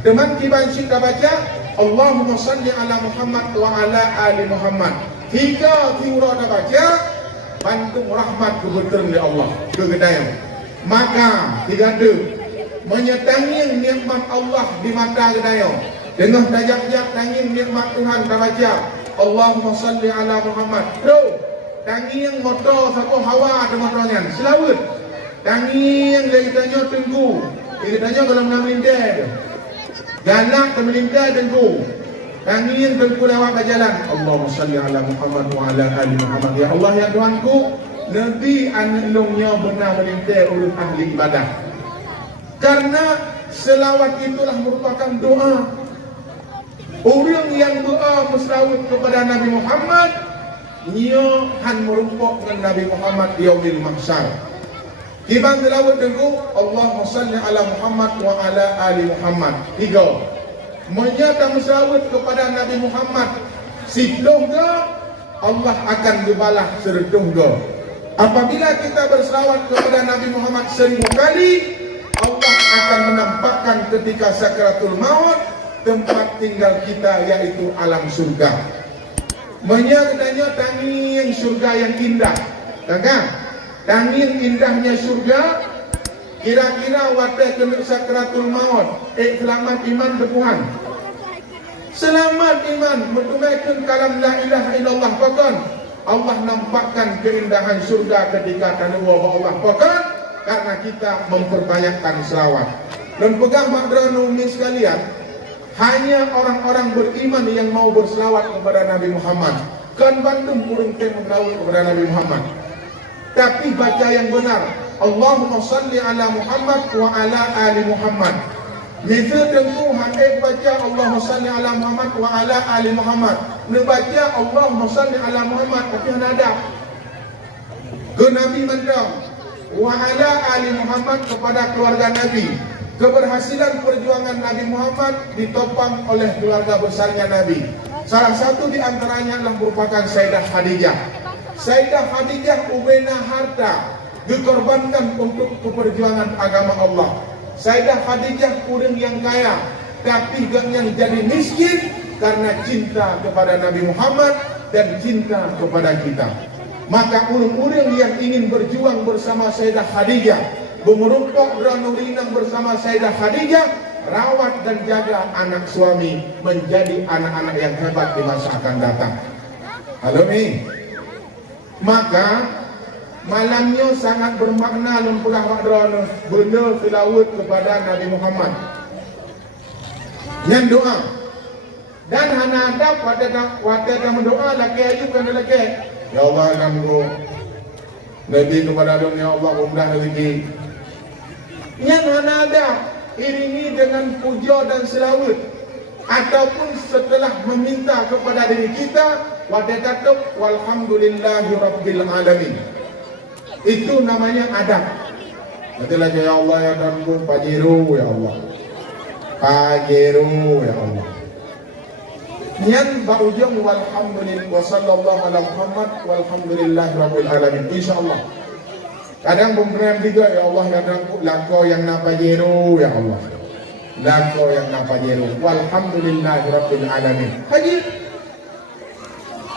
Teman kiban kita baca Allahumma salli ala Muhammad wa ala ali Muhammad. Hingga tiura kita baca bantung rahmat kebetulan oleh Allah kegedaian. Maka tiga menyetangi nikmat Allah di mata gedaian. Dengan tajak-jak tanging nikmat Tuhan kita baca Allahumma salli ala Muhammad. Tanging motor satu hawa ada motornya selawat. Tanging dia tanya tunggu. Dia tanya kalau nak melintas. Galak ke melintas tunggu. Tanging tunggu lewat berjalan. Allahumma salli ala Muhammad wa ala ali Muhammad. Ya Allah ya Tuhanku, Nabi anelongnya benar melintas urut ahli ibadah. Karena selawat itulah merupakan doa. Orang yang doa berselawat kepada Nabi Muhammad, dia han merumpuk dengan Nabi Muhammad yaumil mahsyar. Kibang selawat dengku Allahumma salli ala Muhammad wa ala ali Muhammad. Tiga. Menyata selawat kepada Nabi Muhammad siflohga, Allah akan dibalas 100 ga. Apabila kita berselawat kepada Nabi Muhammad 1000 kali, Allah akan menampakkan ketika sakaratul maut tempat tinggal kita yaitu alam surga. Menyadanya tanging surga yang indah. Tanging indahnya surga, kira-kira wadah kena sakratul maut. Selamat iman bertuhan. Selamat iman menunaikan kalam la ilaha illallah. Bahkan Allah nampakkan keindahan surga ketika tanwa Allah. Bahkan karena kita memperbanyakkan selawat. Dan pegang makdranu sekalian, hanya orang-orang beriman yang mau berselawat kepada Nabi Muhammad. Kan bandung kurung mengelawat kepada Nabi Muhammad. Tapi baca yang benar. Allahumma salli ala Muhammad wa ala ali Muhammad. Misal tentu handai baca Allahumma salli ala Muhammad wa ala ali Muhammad. Membaca Allahumma salli ala Muhammad tapi ada. Ke Nabi mendang wa ala ali Muhammad kepada keluarga Nabi. Keberhasilan perjuangan Nabi Muhammad ditopang oleh keluarga besarnya Nabi. Salah satu di antaranya adalah merupakan Sayyidah Khadijah. Sayyidah Khadijah ubena harta dikorbankan untuk keperjuangan agama Allah. Sayyidah Khadijah orang yang kaya, tapi yang jadi miskin karena cinta kepada Nabi Muhammad dan cinta kepada kita. Maka orang-orang yang ingin berjuang bersama Sayyidah Khadijah Bemerumpok beranurina bersama Sayyidah Khadijah, rawat dan jaga anak suami menjadi anak-anak yang hebat di masa akan datang. Halo nih. Maka malamnya sangat bermakna dan pula wakdrana benar tilawat kepada Nabi Muhammad. Yang doa. Dan hana ada pada mendoa laki ayub kan laki. Ya Allah kamu Nabi kepada dunia Allah mudah rezeki. Yang hana ada iringi dengan puja dan selawat ataupun setelah meminta kepada diri kita wadatatuk walhamdulillahi rabbil alamin. Itu namanya adab. Nanti lagi ya Allah ya Rabbu pajiru ya Allah. Pajiru ya Allah. Nyan baujung walhamdulillah wa sallallahu ala Muhammad walhamdulillahi rabbil alamin. Insyaallah. Kadang pemberian juga ya Allah ya Rabbu langkau yang napajiru ya Allah. Langkau yang napajiru walhamdulillahi rabbil alamin. Haji.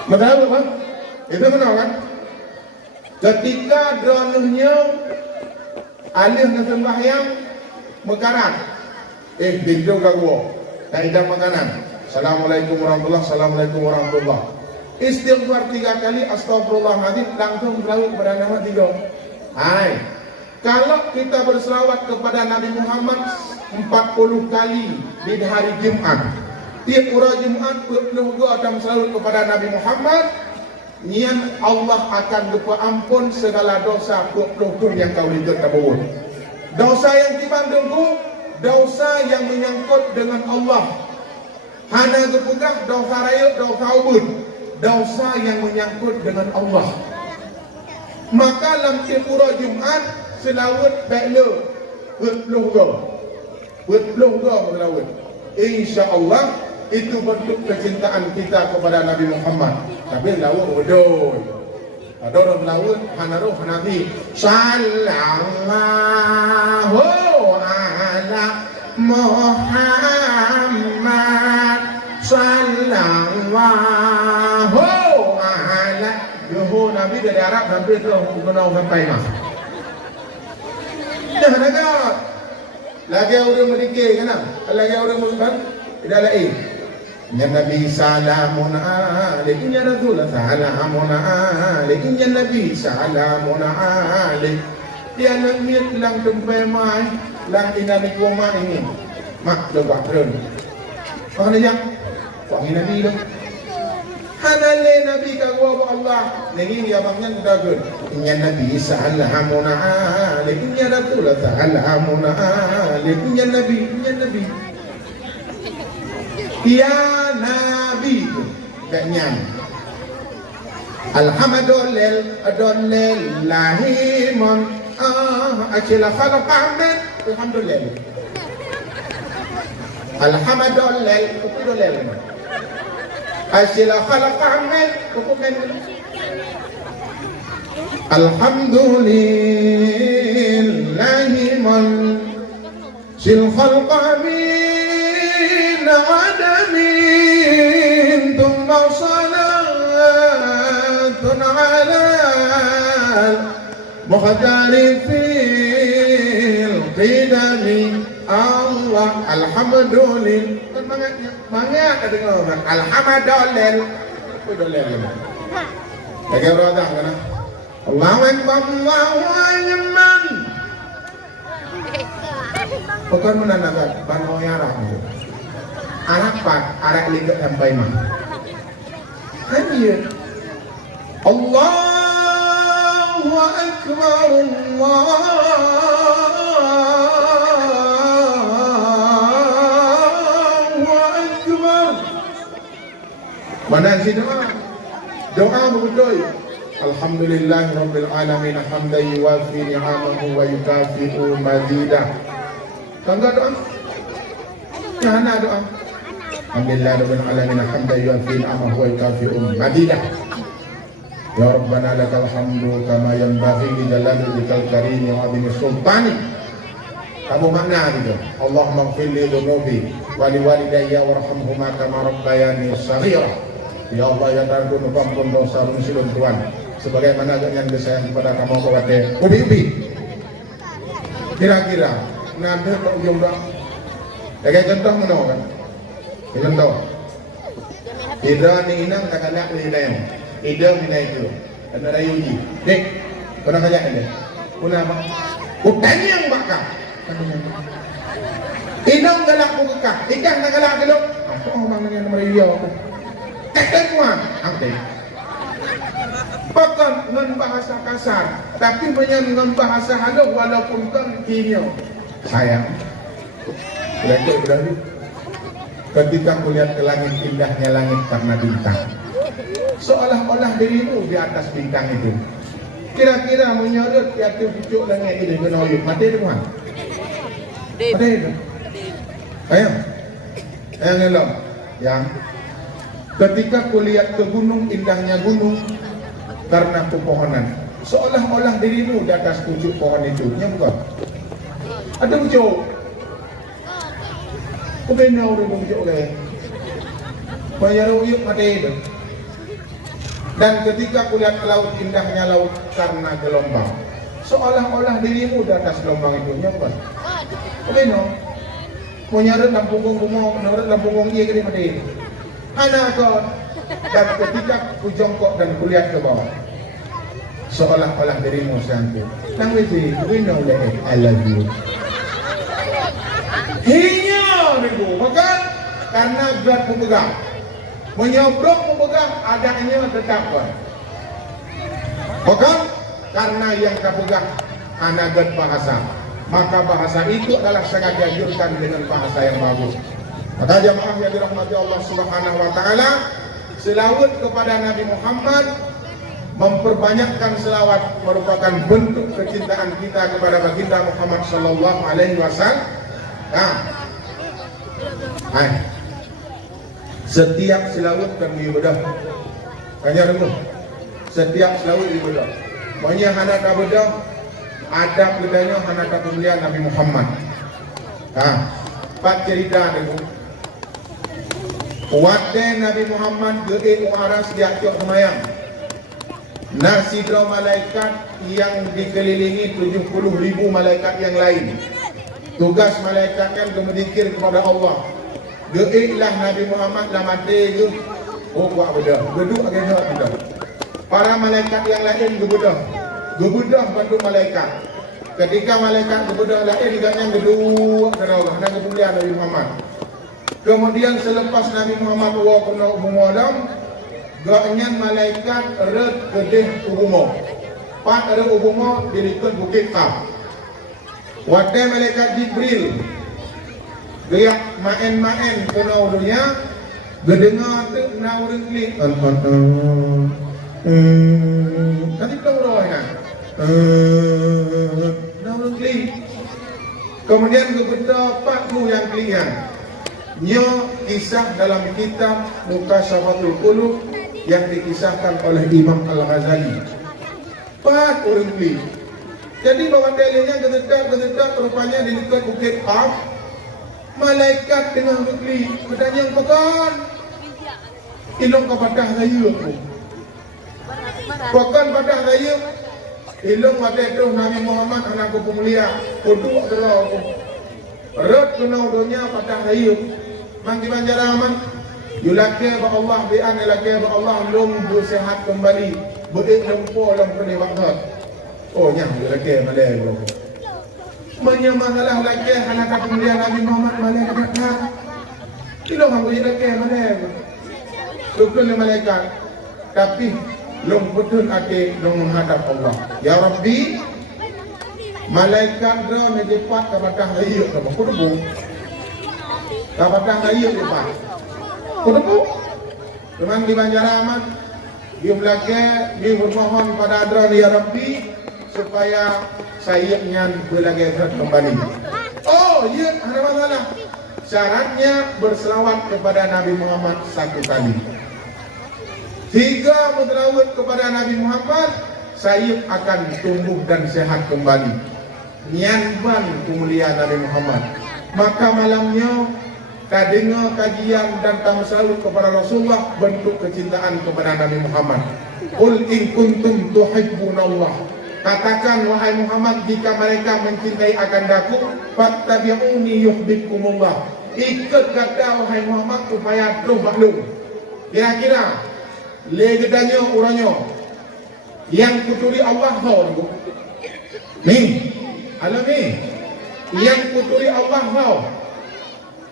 Betul Bang? Itu benar kan? Ketika dronuhnya alih sembahyang mekaran. Bintu kagwo. Kaidah makanan. Assalamualaikum warahmatullahi wabarakatuh. Assalamualaikum warahmatullahi wabarakatuh. Istighfar 3 kali astagfirullahaladzim langsung berlalu kepada nama 3. Hai. Kalau kita berselawat kepada Nabi Muhammad 40 kali di hari Jumat. Tiap hari Jumat 42 akan selawat kepada Nabi Muhammad. Nian Allah akan lupa ampun segala dosa 20 yang kau lihat tabur. Dosa yang dibandingku, dosa yang menyangkut dengan Allah. Hana kepegah dosa raya, dosa ubud, dosa yang menyangkut dengan Allah. Maka dalam tiap-tiap Jumat selawat baiklah 20 selawat. Insya-Allah itu bentuk kecintaan kita kepada Nabi Muhammad. Tapi lawat betul. Ada orang lawat hana roh Nabi sallallahu ala Muhammad sallallahu ala. Yuhu Nabi dari Arab hampir tu kenal sampai mah. Dah nak. Lagi orang medikir kan? Lagi orang muslim tidak lain. Ya Nabi salamun alaihi ya Rasul salamun alaihi ya Nabi salamun alaihi. Dia nak miat lang tempai mai lang inani kuama ini. Mak lebah terun. Apa dia? Kau ini Nabi tu. Hanale Nabi kagwa Allah. Nengi dia bangnya dagun. Ya Nabi salamun alaihi ya Rasul salamun alaihi ya Nabi ya Nabi. Ya Nabi tak nyanyi. Alhamdulillah man akila khalaq Ahmed. Alhamdulillah. Alhamdulillah. Akila khalaq Ahmed. Alhamdulillah man sil khalq Ahmed. عدم ثم صلاة على المختار في القدم الله الحمد لله. Semangat dengar alhamdulillah. Lagi orang tak kena. Allahu akbar Allahu akbar. Bukan menandakan banu Arab. Arab Pak, Arab lihat sampai mana? Hanya Allahu Akbar Allahu Akbar. Mana si doa? Doa betul. Alhamdulillah Rabbil Alamin hamdan yuwafi ni'amahu wa yukafi'u mazidah. Tangga doa? Jangan doa. Alhamdulillah Rabbil Alamin hamdan yuwafi ni'amahu wa yukafi'u mazidah. Ya Rabbana lakal hamdu kama yanbaghi li jalali wajhikal karim wa 'azimi sultanik. Kamu makna gitu. Allahumma ighfir li dhunubi wa li walidayya warhamhuma kama rabbayani shaghira. Ya Allah ya Rabbu ampun dosa silun Tuhan. Sebagaimana dengan kesayang kepada kamu kepada ubi-ubi. Kira-kira nada kok ujung dah. Kayak contoh mana kan? Kayak contoh. Ida ni inang tak nak ni lain. Ida ni naik tu. Ada rayu ji. Dek, kau nak kajak ni? Kau nak apa? Kau tanya yang bakal. Inang galak ku kekak. Ikan nak galak ke lu? Apa orang dengan nama dia aku? Kata kuan. Angkat. Bahkan dengan bahasa kasar, tapi dengan bahasa halus walaupun kan kinyo. Sayang. Belajar berani. Ketika kulihat ke langit, indahnya langit karena bintang. Seolah-olah dirimu di atas bintang itu. Kira-kira menyorot di atas pucuk langit ini kena uyuk. Mati itu kan? Mati itu. Ayam. Ayam elok. Yang ketika kulihat ke gunung, indahnya gunung karena pepohonan. Seolah-olah dirimu di atas pucuk pohon itu. Ya bukan? Ada pucuk. Kau benar udah pucuk ke? Bayar uyuk mati itu. Dan ketika kulihat ke laut, indahnya laut karena gelombang. Seolah-olah dirimu di atas gelombang itu. Ya bukan? Kau benar? Mau nyarut dalam punggung bunga, nyarut dalam punggung ia ke mati. Anak kau. Dan ketika ku jongkok dan kulihat ke bawah, seolah-olah dirimu sangku. Nang wisi, we know that I love you. Hinya niku, bukan karena berat memegang. Menyobrok memegang adanya tetap. Bukan karena yang kepegang anagat bahasa. Maka bahasa itu adalah sangat dianjurkan dengan bahasa yang bagus. Maka jamaah yang dirahmati Allah Subhanahu wa taala, selawat kepada Nabi Muhammad, memperbanyakkan selawat merupakan bentuk kecintaan kita kepada baginda Muhammad sallallahu alaihi wasallam. Setiap selawat kami ibadah. Tanya dulu. Setiap selawat ibadah. Banyak anak ibadah adab bedanya anak pemulihan Nabi Muhammad. Pak cerita dulu. Waktu Nabi Muhammad ke Aras diaktif semayang. Nasidra malaikat yang dikelilingi 70.000 malaikat yang lain. Tugas malaikat kan berzikir kepada Allah. Geiklah Nabi Muhammad lah mati ke. Oh buat beda. Geduk agak beda. Para malaikat yang lain gebedah. Gebedah bantu malaikat. Ketika malaikat gebedah lain dengan geduk kena Allah. Nak kemuliaan Nabi Muhammad. Kemudian selepas Nabi Muhammad wa kena umum gaknya malaikat red kedih ubumo. Pat ada ubumo dilikut bukit Kaf. Waktu malaikat Jibril geyak main-main kena dunia, gedengar tu nak urengli. Tadi kau rohnya. Nak urengli. Kemudian kebetul patmu yang kalian. Nyo kisah dalam kitab Mukasyafatul Qulub yang dikisahkan oleh Imam Al-Ghazali. Pat urengli. Jadi bawa delinya gedetak rupanya di dekat bukit Kaf. Malaikat dengan bukli bertanya pekan. Ilong kepada raya aku. Pekan pada raya. Ilong pada itu Nabi Muhammad anak aku mulia. Koduk adalah aku. Rot kena dunia pada raya. Mangki banjaraman. Yulake ba Allah bi'an ilake ba Allah lum bersehat kembali. Berik lempo dalam penewakhat. Oh nyah yulake malai aku. Menyamahalah lagi anak kemuliaan Nabi Muhammad malaikat nak. Ilong aku lagi malaikat. Rukun malaikat. Tapi long betul ate long menghadap Allah. Ya Rabbi, malaikat ro ne cepat kepada hayu sama kudu. Kepada hayu cepat. Kudu. Memang di Banjaraman dia lagi dia bermohon pada Adron ya Rabbi supaya sayapnya berlagak kembali. Oh, iya, ada masalah. Syaratnya berselawat kepada Nabi Muhammad 1 kali. 3 berselawat kepada Nabi Muhammad, sayap akan tumbuh dan sehat kembali. Nyanban kemuliaan Nabi Muhammad. Maka malamnya kadengar kajian dan tamassalut kepada Rasulullah bentuk kecintaan kepada Nabi Muhammad. Qul in kuntum tuhibbunallah Katakan wahai Muhammad, jika mereka mencintai agandaku, fattabi'uni yuhibbukumullah. Ikut kata wahai Muhammad supaya terus maklum. Kira-kira legedannya uranyo yang kuturi Allah tahu nih, alam nih yang kuturi Allah tahu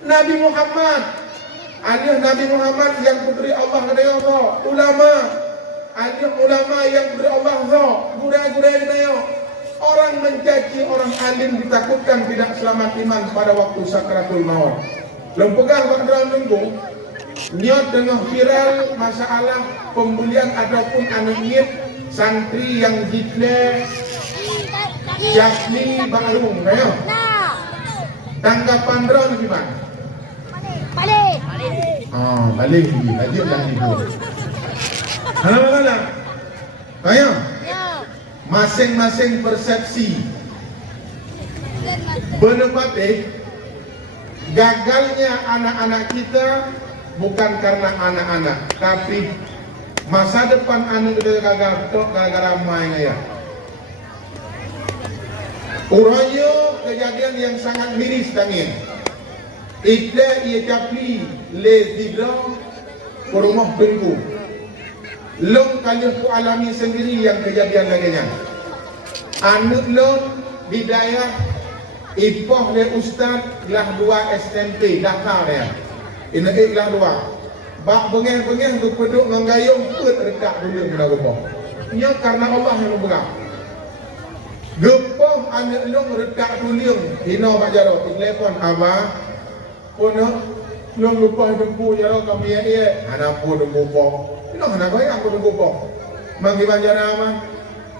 Nabi Muhammad. Ada Nabi Muhammad yang kuturi Allah kadaya tahu. Ulama ada ulama yang kuturi Allah tahu. Gura-gura kadaya. Orang mencaci orang alim ditakutkan tidak selamat iman pada waktu sakratul maut. Lempegang bakal nunggu niat dengan viral masalah pembelian ataupun anaknya santri yang declare Jasni Bangalung, ayo. Tanggapan Ron gimana? Balik. Balik lagi, lanjut lagi dulu. Mana? Ayo. Masing-masing persepsi. Benar gagalnya anak-anak kita bukan karena anak-anak, tapi masa depan anak kita gagal gara-gara main ya. Urangnya kejadian yang sangat miris tangin. Ikla ia capli le zibra ke rumah tunggu. Long kali ku alami sendiri yang kejadian laginya. Anak long bidayah ipoh le ustaz kelas 2 SMP Dakar ya. Ini kelas 2. Bak bengeng-bengeng tu peduk menggayung put redak dulu kena gepoh. Ia karena Allah yang bergerak. Gepoh anak long redak dulu hina bak jaro telefon abah. Pono long gepoh dempu jaro kami ya. Anak pu dempu poh. Ini anak gaya aku dempu poh. Mangi banjana mah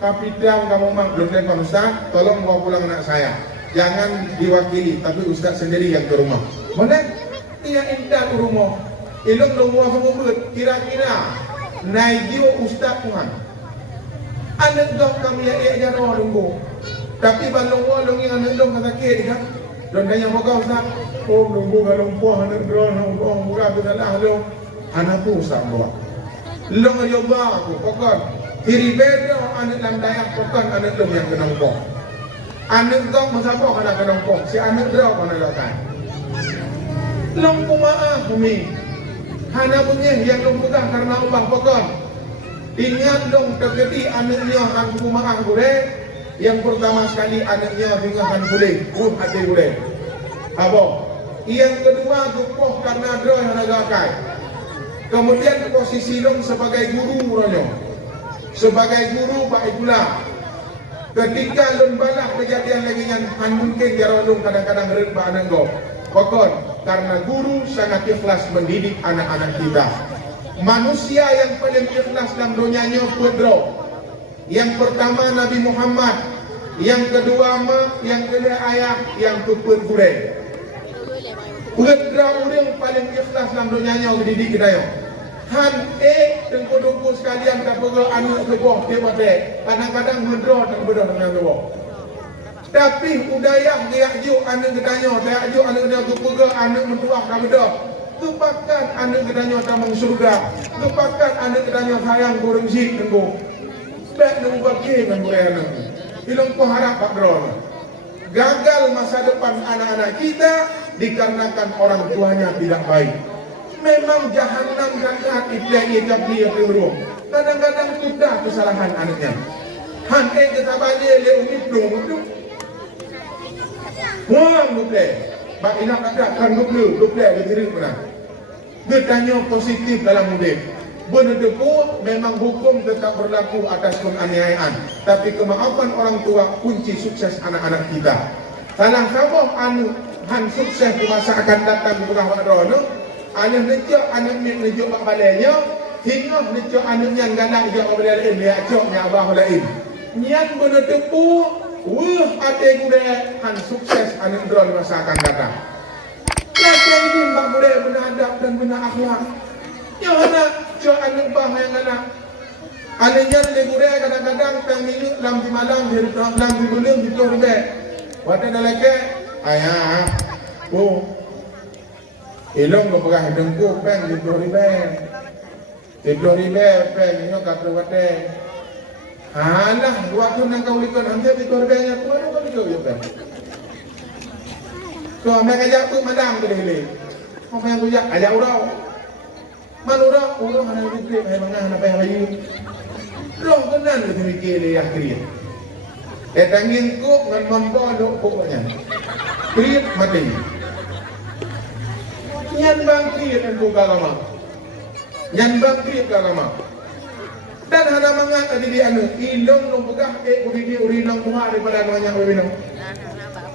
kapitang kamu mah belum telepon ustaz, tolong bawa pulang anak saya. Jangan diwakili, tapi ustaz sendiri yang ke rumah. Mana? Ia indah ke rumah. Ilok lumah semua kira-kira naik jiwa ustaz Tuhan. Anak dong kami ya jaro tunggu. Tapi balong walong yang anak dong kata kiri kan. Dan tanya moga ustaz. Oh tunggu galong puah anak drone nong buka tu dah long. Anak tu ustaz bawa. Long aja bah aku pokok. Kiri beda anak landayah pokok anak dong yang kena pok. Anak dong masa pok anak kena pok. Si anak drone mana lakukan. Long kumaah kami. Hana punya yang long pegang karena Allah pokok. Ingat dong terjadi anaknya aku maaf boleh. Yang pertama sekali anaknya hingahan boleh. Hati boleh. Apa? Yang kedua gupoh karena droy hana gakai. Kemudian posisi long sebagai guru ronyo. Sebagai guru baik pula. Ketika lembalah kejadian lagi yang mungkin jarang kadang-kadang rebah anak go. Pokok karena guru sangat ikhlas mendidik anak-anak kita. Manusia yang paling ikhlas dalam dunianya pedro. Yang pertama Nabi Muhammad, yang kedua yang kedua ayah, yang kepun gure. Pedro orang paling ikhlas dalam dunianya mendidik kita yo. Han tengku-tengku sekalian tak perlu anak keboh dia kadang-kadang mendro dan bedah dengan keboh. Tapi udayah dia ju anak gedanya, dia ju anak dia kepega anak mentuah dah bedah. Kepakan anak gedanya tamang surga. Kepakan anak gedanya sayang goreng zik tengku. Baik nunggu bagi dengan buraya nanti. Bilang kau harap Pak Drone. Gagal masa depan anak-anak kita dikarenakan orang tuanya tidak baik. Memang jahanam gagal iblis dia peluru. Kadang-kadang sudah kesalahan anaknya. Hanke kita balik le umit dulu. Wang duple. Bak inak kata kan duple dia diri mana. Dia tanya positif dalam mudik. Benar-benar memang hukum tetap berlaku atas penganiayaan. Tapi kemaafan orang tua kunci sukses anak-anak kita. Salah satu anu han sukses di masa akan datang di tengah waktu anak necok anaknya necok bak balainya hingga necok anaknya galak dia bak balai dia coknya abah lain. Niat benar-benar wah ate gude han sukses anak drone masa akan datang. Yang ini bak budaya benar adab dan benar akhlak. Ya anak cok anak bah yang anak. Anaknya legure kadang-kadang tang minggu lam di malam di lam di belum di tuh be. Wate daleke ayah. Oh. Ilong ko pagah dengku peng di tuh be. Di tuh be peng nyo kata wate. Alah, waktu nang kau ikut nanti di keluarganya tu ada kau ikut je kan. Kau mereka jatuh madam tu deh. Kau yang tu ajak urau. Man urau mana dikit hai mangah apa yang bayu. Loh kenan tu mikir dia akhir. Tangin ku ngan membodok pokoknya. Kriat mati. Nyan bang kriat dan buka lama. Nyan bang kriat lama. Dan hana mangat tadi dia anu ilong nung pegah ubidi urinong tuha daripada banyak ubinong.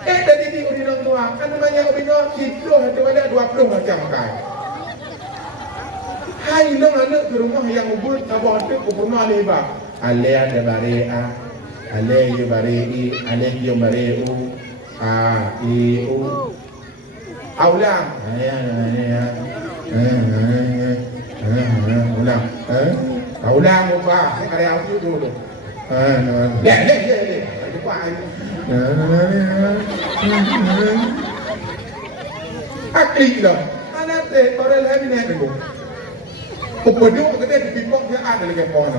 Tadi di urinong tuha kan banyak ubinong kilo itu ada 20 macam kai. Hai ilong anu ke rumah yang ubul tabah tu kupurno aleba. Ale ada barea. Ale yu barei, ale yu bareu. U. Aulang. Ulang. Ulang apa? Ada apa itu dulu? Ya. Lupa. Aklik dah. Anak deh, orang lain ni ada tu. Upadu kita di pipok dia ada lagi pohon.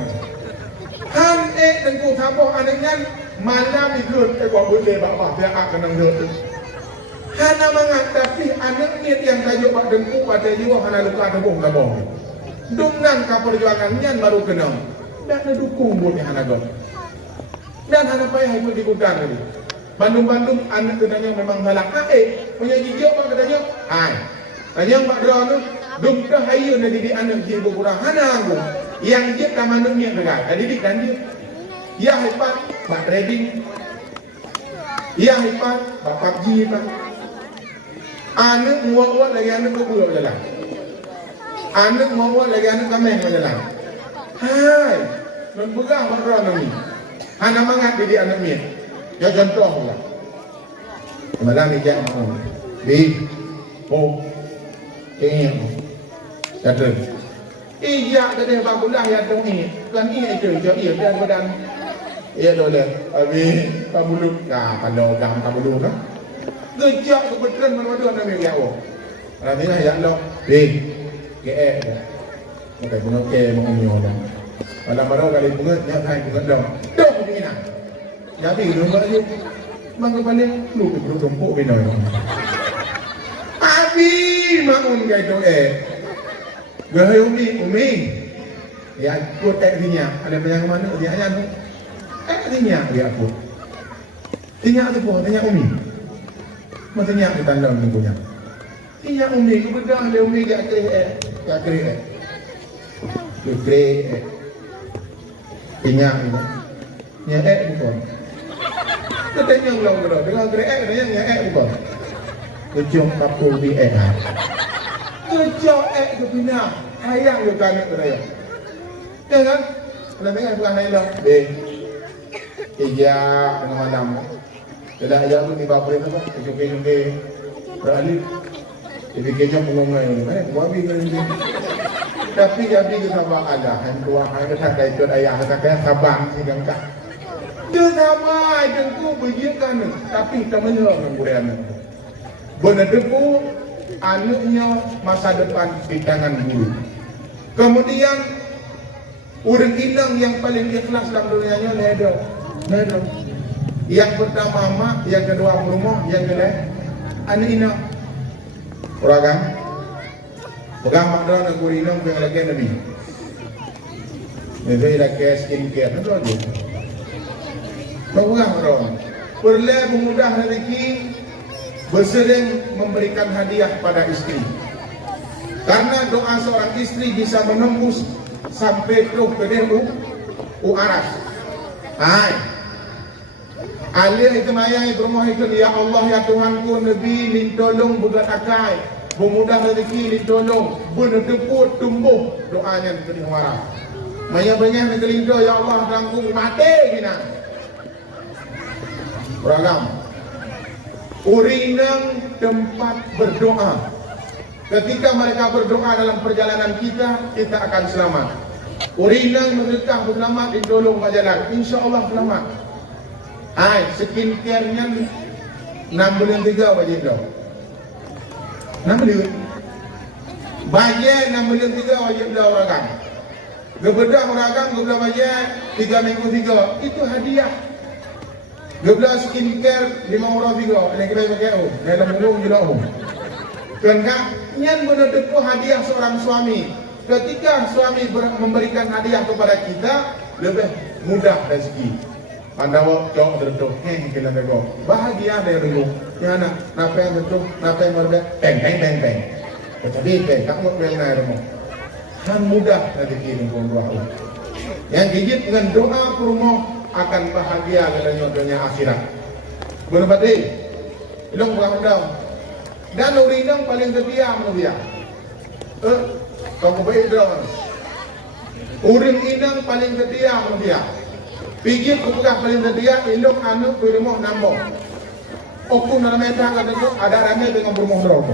Han dan ku taboh anaknya malam itu buat boleh bapak dia akan nanggut. Hana mangat tapi anak ni yang tajuk bak dengku pada jiwa hana luka tabung. Dungan perjuangannya baru kenal. Dan dukung buat hana gol. Dan hana payah ikut ikutan tadi. Bandung anak katanya memang halak. Punya jijik bak katanya. Tanya bak drone dum ke hayu na didik anak jiwa kurang hana aku. Yang dia kamanung ni dekat. Didik dan dia. Ya hebat bak trading. Ya hebat bak PUBG pak. Anak muat lagi anak berbual jalan. Anak muat lagi anak kameng jalan. Hai, mempegang berdoa ni. Hana mangat didik anak ni. Ya contoh lah. Malam ni jangan. Kenging. Kata. Iya tadi bagulah ya tu ni. Kan ini itu jadi dan badan. Ya doleh. Abi pabulu. Kalau gam pabulu lah. Gejak kebetulan mana-mana nak ambil awak. Nantinya ya lo. GE. Okey, bunga ke mengunyo dah. Kalau baru kali bunga nak hai bunga dong. Dong ni nak. Jadi rumah dia. Mang kepala lu tumpuk binoy. Abi maun gai tu Gahai umi. Ya aku tak dinya. Ada banyak mana dia hanya tu. Dinya dia aku. Dinya tu pun tanya umi. Maksudnya kita tahu ni punya. Iya umi, kebetulan dia umi dia kere. Dia kere. Inya ini. Nya bukan. Katanya ulang ulang dengan kere katanya nya bukan. Kecong kapur di Kecong ke pina. Hayang yo kan kerja. Kan? Kalau dengan bukan hayang. Ija dengan malam. Tidak ada tu ni bapa itu kan, jumpa beralih. Jadi kerja mengongai, wabi kan ini. Tapi jadi kita sabar ada, hantua, kita tak ikut ayah, kita kaya sabar si gangka. Dia sabar, jengku berjikan, tapi tak menyerah dengan budaya. Benar debu, anaknya masa depan di tangan guru. Kemudian orang hilang yang paling ikhlas dalam dunianya nedo. Yang pertama mak, yang kedua rumah, yang kedua anak ina. Orang pegang mak dah nak kurinam yang lagi nabi. Ini lagi skincare, nanti lagi. Pegang orang. Perlu memudah rezeki, bersering memberikan hadiah pada istri. Karena doa seorang istri bisa menembus sampai ke aras. Hai. Alir itu mayang itu rumah itu ya Allah ya Tuhanku Nabi lintolong buat akai memudah rezeki lintolong berdeput tumbuh doanya itu diharap maya banyak negelindo ya Allah rangkung mati bina beragam urinang tempat berdoa ketika mereka berdoa dalam perjalanan kita akan selamat urinang merdeka selamat ditolong berjalan insyaallah selamat. Skincare-nya 6 bulan 3 wajib dah. 6 bulan. Bayar 6 bulan 3 wajib dah orang. Gebedah ragang, gebelah bayar 3 minggu 3. Itu hadiah. Gebelah skincare 5 orang 3. Yang kita pakai dalam mulung juga Kan nyan mendepu hadiah seorang suami. Ketika suami memberikan hadiah kepada kita, lebih mudah rezeki. Anda cok tertutup, kita tengok bahagia dari rumah. Ya nak, napa yang tertutup, napa yang berbeda, peng. Tetapi peng, kamu yang naik rumah. Han mudah rezeki ini pun doa. Yang gigit dengan doa ke rumah akan bahagia katanya dunia akhirat. Berbeda, ilmu berapa dan urinang paling terdiam dia. Kamu baik dong. Urin inang paling terdiam dia. Pikir kupukah paling terdiam, ilmu anu berumah nambah. Aku nama mereka kata tu ada ramai dengan berumah berapa.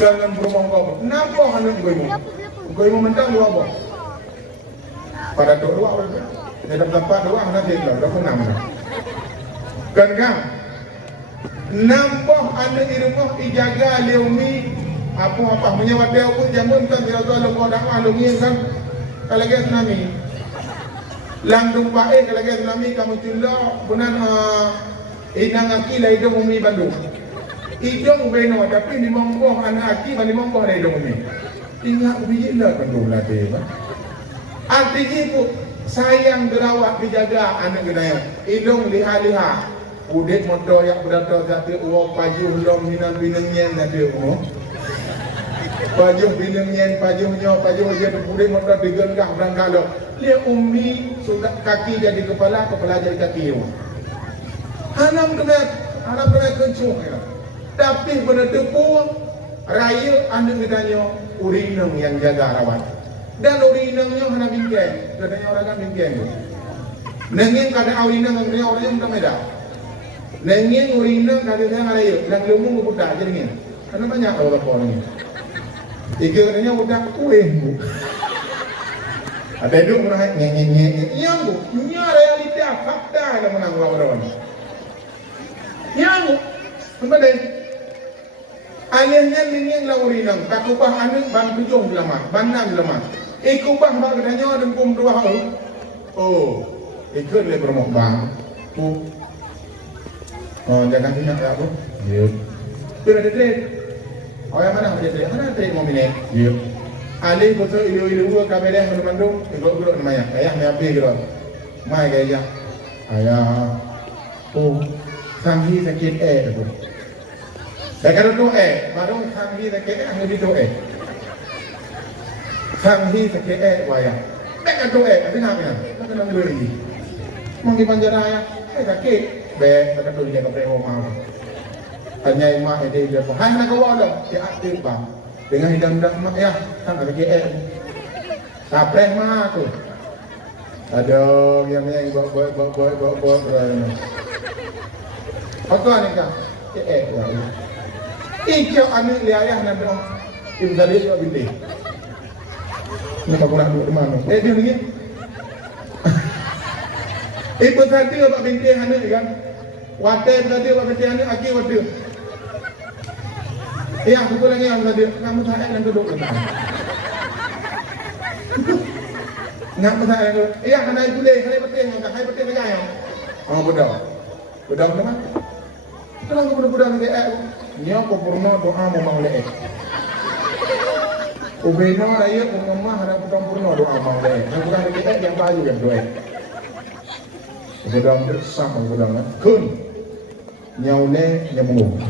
Dengan berumah berapa. Nambah anu berumah. Berumah mentang berapa. Pada doa berapa. Dalam tempat doa nanti lah. Dah pun nambah. Kan? Nambah anak di rumah dijaga leumi apa menyawat dia pun jamun kan dia tahu lu ada alumni kan kalau lagi tsunami langdung bae kalau lagi tsunami kamu cunda bunan inang aki lah hidung umi Bandung hidung beno tapi di monggoh anak aki bani monggoh lah hidung umi ingat biji lah Bandung lah dia artinya itu sayang dirawat dijaga anak gedaya hidung liha-liha udet motor yang berdata jatuh uang pajuh lom minang binengnya nanti uang pajuh binengnya pajuh je udet motor digenggah berangkat lo dia umi sudah kaki jadi kepala jadi kaki uang hanam kena kencung ya. Tapi benar tepung raya anda katanya urinang yang jaga rawat dan urinangnya hana bingkeng katanya orang kan bingkeng nengin kada urinang katanya orang yang tak medah Lengin urinang kata saya ada yuk, dan lumung budak aja dengan. Karena banyak orang ini. Ikan katanya budak kue bu. Ada duduk merah nyanyi. Yang bu, nya realita fakta yang menang lawan. Yang bu, apa deh? Alihnya lengin lah urinang, tak ubah anu ban 7 lama, ban 6 lama. Ikubah mak katanya dan kum 2 hari. Oh, ikut le bermok bang. Oh, jangan ingat ya bu. Ya. Sudah ada trade. Oh yang mana ada trade? Mana trade mau minat? Ya. Ali betul ilu gua kamera yang Bandung, ikut namanya. Ayah ni apa gitu? Mai gaya. Ayah. Oh, kami sakit tu. Dah kalau tu baru kami sakit hanya itu Kami sakit wayang. Dah kalau tu tapi nak ni. Tak kena beri. Mungkin panjara ya. Sakit. Baik, tak tahu dia kepada orang. Tanya mak dia pun. Hai nak kau ada? Dia aktif bang. Dengan hidang-hidang mak ya, kan ada GM. Tapeh mak tu. Ada yang buat. Apa ni kan? GM buat. Ikut anak liayah nak dong. Ibu tadi juga binti. Ini tak pernah duduk di mana? Dia ni. Ibu tadi apa binti anak ni kan? Water tadi apa binti anak aki water. Aku pun lagi yang tadi kamu saya yang duduk kan. Ngapa saya yang kena ibu leh, kena betul lagi yang. Oh budak mana? Kenapa budak ni ni aku pernah doa mau leh. Ubena raya umumah ada bukan pernah doa mau leh. Bukan lagi yang bayu yang doa. Budak bersama budak kun nyaule nyamung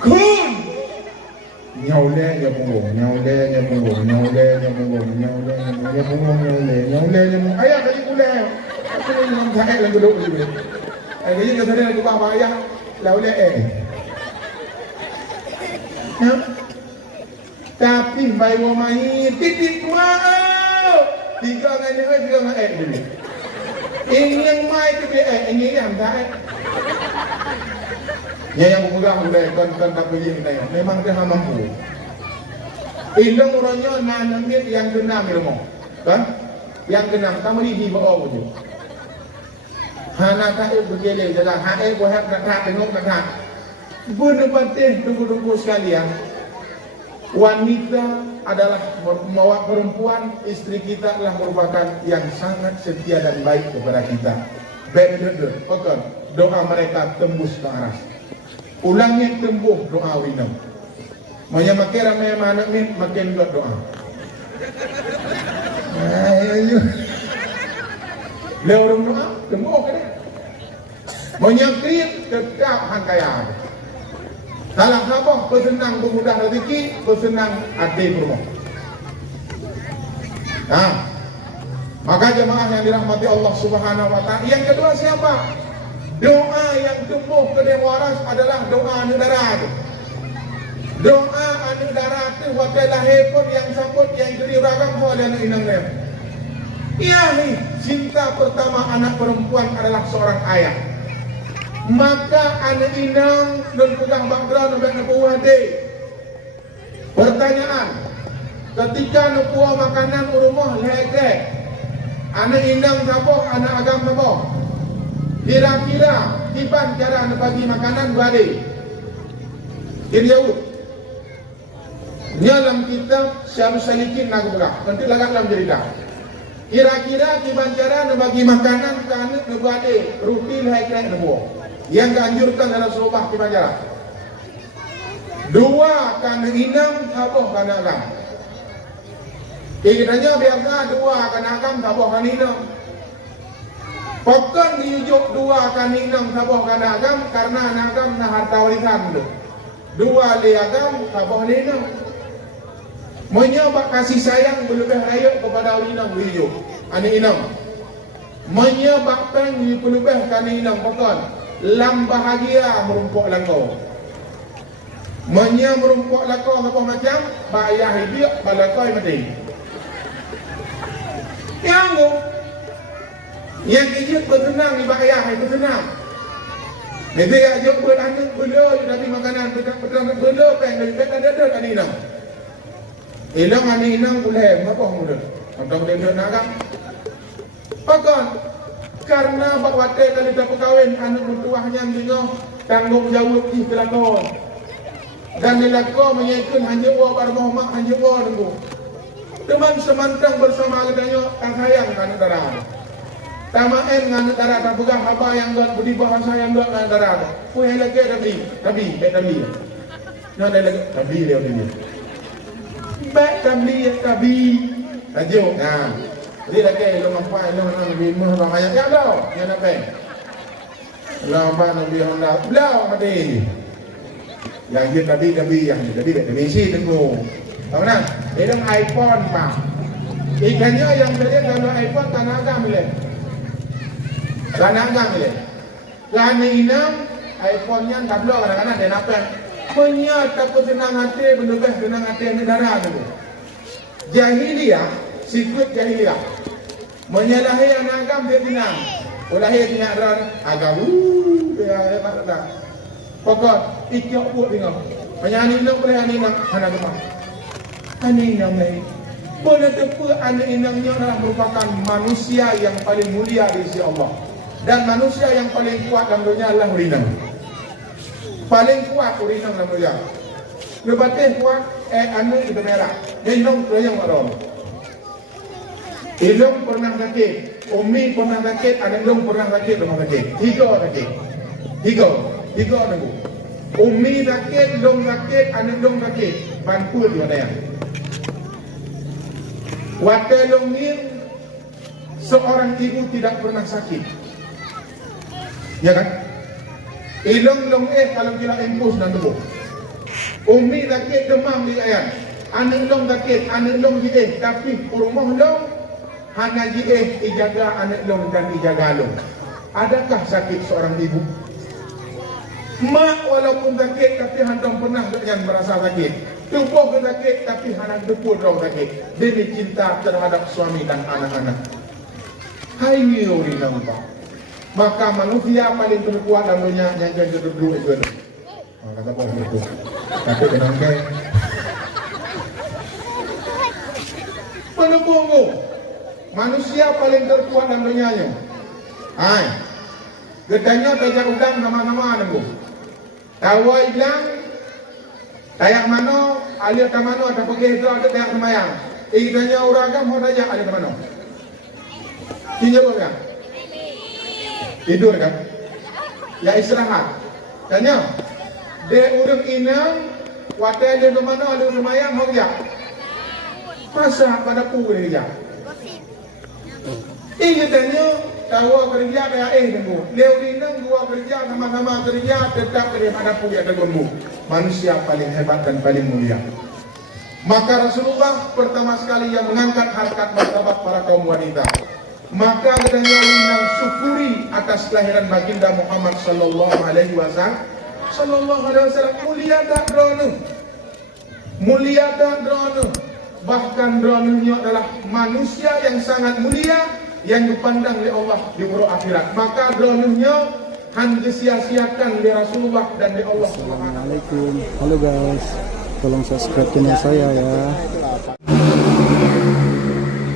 kun nyaule nyamung ayah kali kule aku ni yang saya yang duduk di sini ayah ni kata dia bapa ayah laule ya tapi bayi wamai titik wow 3 ngai dulu. Ini yang mai tu dia ini yang dah. Yang pegang dia kan pergi dia. Memang dia mampu. Ilmu orangnya nanam dia yang keenam ilmu. Kan? Yang keenam kamu ni bawa je. Hana tak bergele jalan. Hae buat nak tengok nak. Benar penting tunggu sekalian. Wanita adalah membawa perempuan, istri kita adalah merupakan yang sangat setia dan baik kepada kita. Benar-benar, pokok doa mereka tembus ke aras. Ulangi tembuh doa winam. Maya makin ramai anak min makin buat doa. Ayo. Lewat doa tembuh kan? Maya krim tetap hangkaya. Salah apa? Bersenang bermudah rezeki, bersenang adil rumah. Nah, maka jemaah yang dirahmati Allah Subhanahu wa taala. Yang kedua siapa? Doa yang tumbuh ke waras adalah doa negara. Doa negara itu wakil lahir pun yang sambut yang jadi ragam pun ada inang dia. Ia nih cinta pertama anak perempuan adalah seorang ayah. Maka anak inang dan pegang background dan nubuah deh. Pertanyaan, ketika nubuah makanan rumah lege, anak inang siapa, anak agam siapa? Kira-kira tiban cara bagi makanan bade. Ini jauh. Ini dalam kitab Syarul Salikin nak buka. Nanti lagak dalam cerita. Kira-kira tiban cara bagi makanan ke anak bade, rutin lege nubuah. Yang dianjurkan dalam Rasulullah di majalah. Dua karena inam, sabuh karena agam. Kiranya biarkan dua karena agam, sabuh karena inam. Pokok diujuk dua karena inam, sabuh karena agam, karena anak agam nah harta warisan dulu. Dua li agam, sabuh karena inam. Menyebab kasih sayang berlebih raya kepada inam diujuk. Anak inam. Menyebab peng berlebih karena inam, pokok. Lam bahagia merumpuk langkau. Menya merumpuk langkau apa macam? Bayah hidup balakoi mati. Yang hidup bersenang di bayah itu senang. Nanti ajak beranak bela dari makanan petang bela peng dari peta ada kan inang. Ilang ani inang boleh apa muda. Untuk dia nak. Pakon karena bapak wate kali tak kawin anak mertuahnya bingung tanggung jawab di kelakon dan dilakon menyaikan hanya wa barmohmak hanya wa nunggu teman semantang bersama katanya tak sayang kan darah tamaen ngan darah tak pegang apa yang enggak budi bahasa yang enggak ngan darah ku yang lagi tabi nah ada lagi tabi dia ini baik tabi ajo nah. Jadi lagi lo mampai lo nak lebih murah banyak ya lo, ya nak peng. Lo apa lebih honda, lo mati. Yang dia tadi yang jadi misi tunggu. Tahu nak? Ini iPhone pak. Ikannya yang tadi kalau iPhone tanah agam le. Tanah agam le. Lani inam iPhone-nya tak lo kadang-kadang dia nak peng. Punya takut senang hati, berdebah senang hati negara tu. Jahiliyah. Sikut jahiliyah menyalahi anak agam dia tinang ulahir tinang ran agam dia tak pokok ikyok buat tengok menyani nak boleh ani nak anak agam ani nang lain boleh tepu anak inangnya adalah merupakan manusia yang paling mulia di sisi Allah dan manusia yang paling kuat dalam dunia adalah urinang paling kuat urinang dalam dunia lebatih kuat anak itu merah dia nong yang marah. Ilong pernah sakit, Umi pernah sakit, anak Ilong pernah sakit rumah sakit. Tiga nunggu. Umi sakit, Ilong sakit, anak Ilong sakit. Bangku dia ada yang. Waktu Ilong ni seorang ibu tidak pernah sakit. Ya kan? Ilong kalau kita impus dan tubuh. Umi sakit demam di ayam. Anak Ilong sakit, anak Ilong tapi rumah Ilong hanya ijaga anak long dan ijaga long. Adakah sakit seorang ibu? Mak walaupun sakit tapi hendak pernah jangan merasa sakit. Tubuh sakit tapi hendak depur dong sakit. Demi cinta terhadap suami dan anak-anak. Hai uri nampak. Maka manusia paling terkuat dalam dunia yang jadi duduk itu. Kata apa itu? Tapi kenapa? Penebungku. Manusia paling terkuat dalam dunianya. Hai. Gedanya tajak udang nama-nama nunggu. Tawa hilang Tayak mano, alia ke mano, ada pergi itu ada tayak semayang. Ikutnya orang kan mau tanya alia ke mano. Tinjau kan? Tidur kan? Ya istirahat. Tanya. De urang inang, wate alia ke mano, alia semayang mau ya? Masa pada pukul dia. Ikutnya tahu kerja kayak tunggu. Leo inang gua kerja sama-sama kerja tetap kerja pada pukul ada gombu. Manusia paling hebat dan paling mulia. Maka Rasulullah pertama sekali yang mengangkat harkat martabat para kaum wanita. Maka katanya undang syukuri atas kelahiran baginda Muhammad sallallahu alaihi wasallam. Mulia tak drone. Mulia tak drone. Bahkan dronenya adalah manusia yang sangat mulia yang dipandang oleh Allah di muka akhirat. Maka dronenya hanya sia-siakan di Rasulullah dan di Allah Subhanahu wa taala. Assalamualaikum. Halo guys, tolong subscribe channel saya ya.